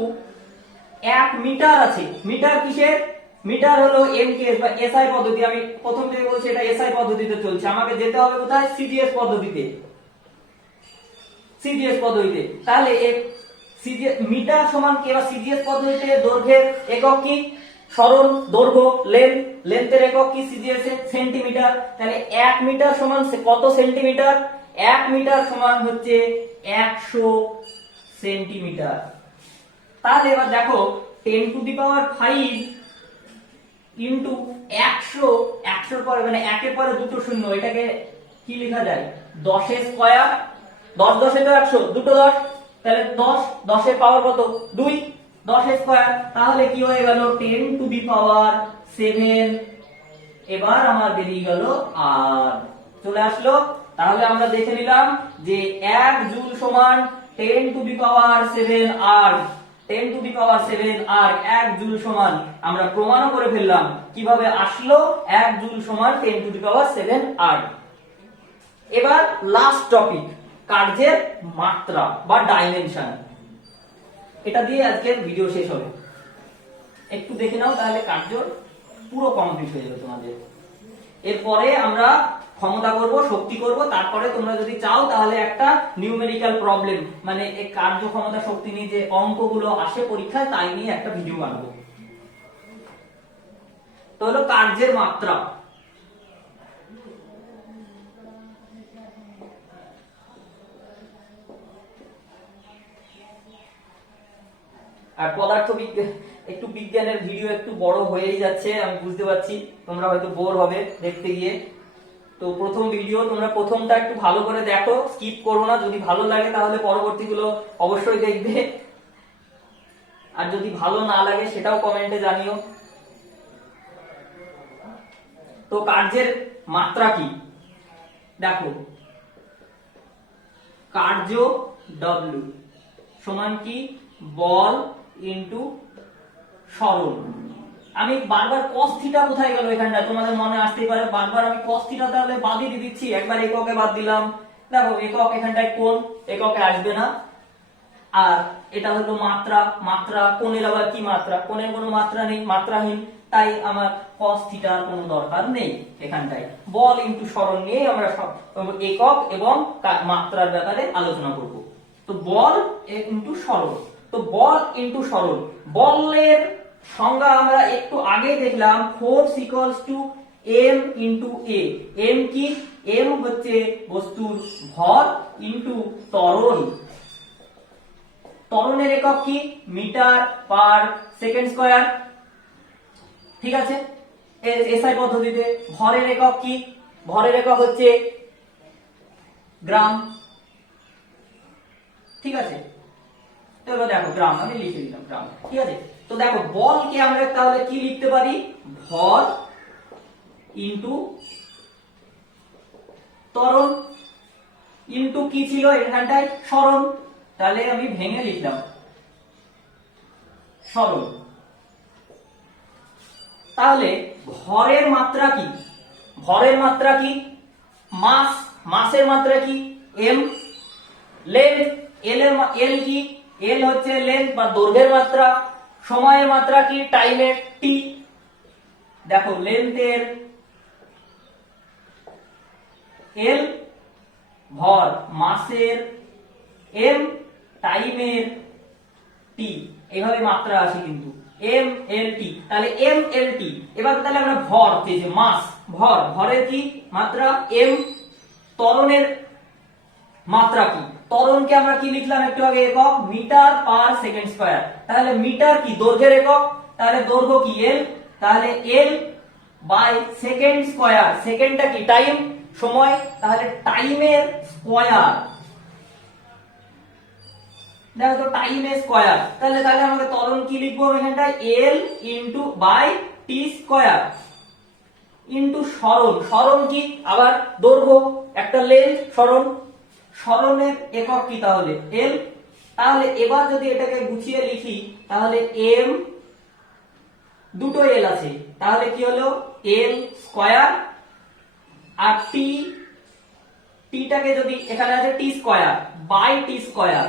1 metre আছে। মিটার কিসের? মিটার হলো এমকেএস বা এসআই পদ্ধতি। আমি প্রথম থেকে বলছি এটা এসআই পদ্ধতিতে চলছে, আমাকে যেতে হবে কোথায়? সিজিএস পদ্ধতিতে। সিজিএস পদ্ধতিতে তাহলে সিজিএস মিটার সমান কি? বা সিজিএস পদ্ধতিতে দৈর্ঘ্যের একক কি? সরণ। দৈর্ঘ্য লেন্থ, লেন্থের একক কি সিজিএস এ? সেন্টিমিটার। তাহলে 1 মিটার সমান কত সেন্টিমিটার? 1 মিটার সমান হচ্ছে 100 সেন্টিমিটার। তাহলে এবার দেখো 10 টু দি পাওয়ার 5 ইনটু 100, 100 পরে মানে 1 এর পরে দুটো শূন্য, এটাকে কি লেখা যায়? 10 এর স্কয়ার। 10 10 এ তো 100, দুটো 10, তাহলে 10, 10 এর পাওয়ার কত? 2, 10 এর স্কয়ার। তাহলে কি হয়ে গেল? 10 টু দি পাওয়ার 7। এবার আমার বেরিয়ে গেল আর চলে আসলো। তাহলে আমরা দেখে নিলাম যে 1 জুল সমান 10 টু দি পাওয়ার 7 আর 10 টু দি পাওয়ার 7 আর 1 জুল সমান, আমরা প্রমাণও করে ফেললাম কিভাবে আসলো 1 জুল সমান 10 টু দি পাওয়ার 7 আর। এবার লাস্ট টপিক, কার্যের মাত্রা বা ডাইমেনশন। এটা দিয়ে আজকের ভিডিও শেষ হবে। একটু দেখে নাও, তাহলে কার্য পুরো কমপ্লিট হয়ে যাবে তোমাদের। এরপরে আমরা ক্ষমতা করব, শক্তি করব, তারপরে তোমরা যদি চাও তাহলে একটা নিউমেরিক্যাল প্রবলেম মানে এই কার্য ক্ষমতা শক্তি নিয়ে যে অঙ্কগুলো আসে পরীক্ষায় তাই নিয়ে একটা ভিডিও বানাবো। তো হলো কার্যের মাত্রা। আর পদার্থ বিজ্ঞান একটু বিজ্ঞানের ভিডিও একটু বড় হয়েই যাচ্ছে, আমি বুঝতে পারছি তোমরা হয়তো বোর হবে দেখতে গিয়ে। তো প্রথম ভিডিও তোমরা প্রথমটা একটু ভালো করে দেখো, স্কিপ করো না। যদি ভালো লাগে তাহলে পরবর্তীগুলো অবশ্যই দেখবে, আর যদি ভালো না লাগে সেটাও কমেন্টে জানিও। তো কার্যের মাত্রা কি দেখো, কার্য ডব্লিউ সমান কি? বল ইনটু সরণ। আমি বারবার cos থিটা কোথায় গেল এখানটা তোমাদের মনে আসতেই পারে, বারবার আমি cos থিটা তাহলে বাদই দিয়ে দিচ্ছি, একবার এককে বাদ দিলাম। দেখো একক এখানটায় কোণ, এককে আসবে না। আর এটা হলো মাত্রা, মাত্রা কোণের আবার কি মাত্রা? কোণের কোনো মাত্রা নেই, মাত্রাহীন, তাই আমার cos থিটার কোনো দরকার নেই এখানটায়। বল ইনটু সরণ নিয়ে আমরা সব একক এবং মাত্রার ব্যাপারে আলোচনা করব। তো বল ইনটু সরণ। তো বল ইনটু সরণ, বলের সংজ্ঞা আমরা একটু আগে দেখলাম, force equals to M into A. M কি? এম হচ্ছে বস্তুর ভর ইনটু ত্বরণ। ত্বরণের একক কি? Metre per second square. ঠিক আছে, এসআই পদ্ধতিতে ভরের একক কি? ভরের একক হচ্ছে গ্রাম। ঠিক আছে, তো এবার দেখো গ্রাম আমি লিখে দিলাম গ্রাম। ঠিক আছে, তো দেখো বলকে আমরা তাহলে কি লিখতে পারি? ভর ইনটু ত্বরণ ইনটু কি ছিল এখানটায়? সরণ। তাহলে আমি ভেঙে লিখলাম সরণ। তাহলে ভরের মাত্রা কি? ভরের মাত্রা কি? মাস। মাসের মাত্রা কি? এম। লেন্থ, এল কি? এল হচ্ছে লেন্থ বা দৈর্ঘ্যের মাত্রা। সময়ের মাত্রা কি? টাইমের টি। দেখো লেন্থের এল, ভর মাসের এম, টাইমের টি, এইভাবে মাত্রা আসে কিন্তু এম এল টি। তাহলে এম এল টি। এবার তাহলে আমরা ভর পেয়েছি, মাস, ভর, ভরের কি মাত্রা? এম। ত্বরণের মাত্রা কি? ত্বরণকে আমরা কি লিখলাম একটু আগে? একক মিটার পার সেকেন্ড স্কয়ার। তাহলে মিটার কি? দৈর্ঘ্যের একক। তাহলে দৈর্ঘ্য কি? এল। তাহলে এল বাই সেকেন্ড স্কয়ার। সেকেন্ডটা কি? টাইম, সময়। তাহলে টাইমের স্কয়ার। দেখো তো টাইমের স্কয়ার। তাহলে আমাকে ত্বরণ কি লিখবো এখানটায়? L into by T square into সরণ, সরণ কি আবার দৈর্ঘ্য, একটা লেন্থ সরণ, সরণের একক কি তাহলে এল। তাহলে এবার যদি এটাকে গুছিয়ে লিখি তাহলে এম, দুটো এল আছে, তাহলে কি হলো এল স্কয়ার, আর টি, টিটাকে যদি এখানে আছে টি স্কয়ার বাই টি স্কয়ার,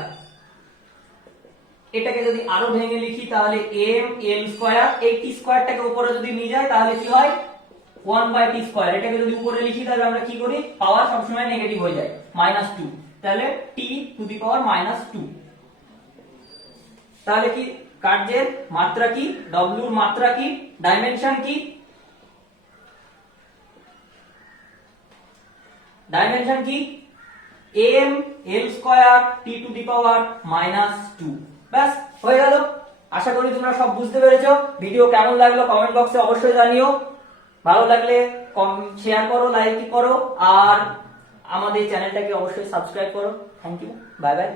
এটাকে যদি আরো ভেঙে লিখি তাহলে এম এল স্কয়ার, এই টি স্কয়ারটাকে উপরে যদি নিয়ে যায় তাহলে কি হয় 1 বাই টি স্কয়ার। এটাকে যদি উপরে লিখি তাহলে আমরা কি করি, পাওয়ার সবসময় নেগেটিভ হয়ে যায়, -2, তাহলে টি টু দি পাওয়ার -2। তাহলে কি কার্যের মাত্রা কি, ডব্লিউর মাত্রা কি, ডাইমেনশন কি, ডাইমেনশন কি M L square T to the power -2। ব্যাস হয়ে গেল। আশা করি তোমরা সব বুঝতে পেরেছো। ভিডিও কেমন লাগলো কমেন্ট বক্সে অবশ্যই জানিও। ভালো লাগলে শেয়ার করো, লাইক করো, আর আমাদের চ্যানেলটাকে অবশ্যই সাবস্ক্রাইব করো। Thank you, bye by.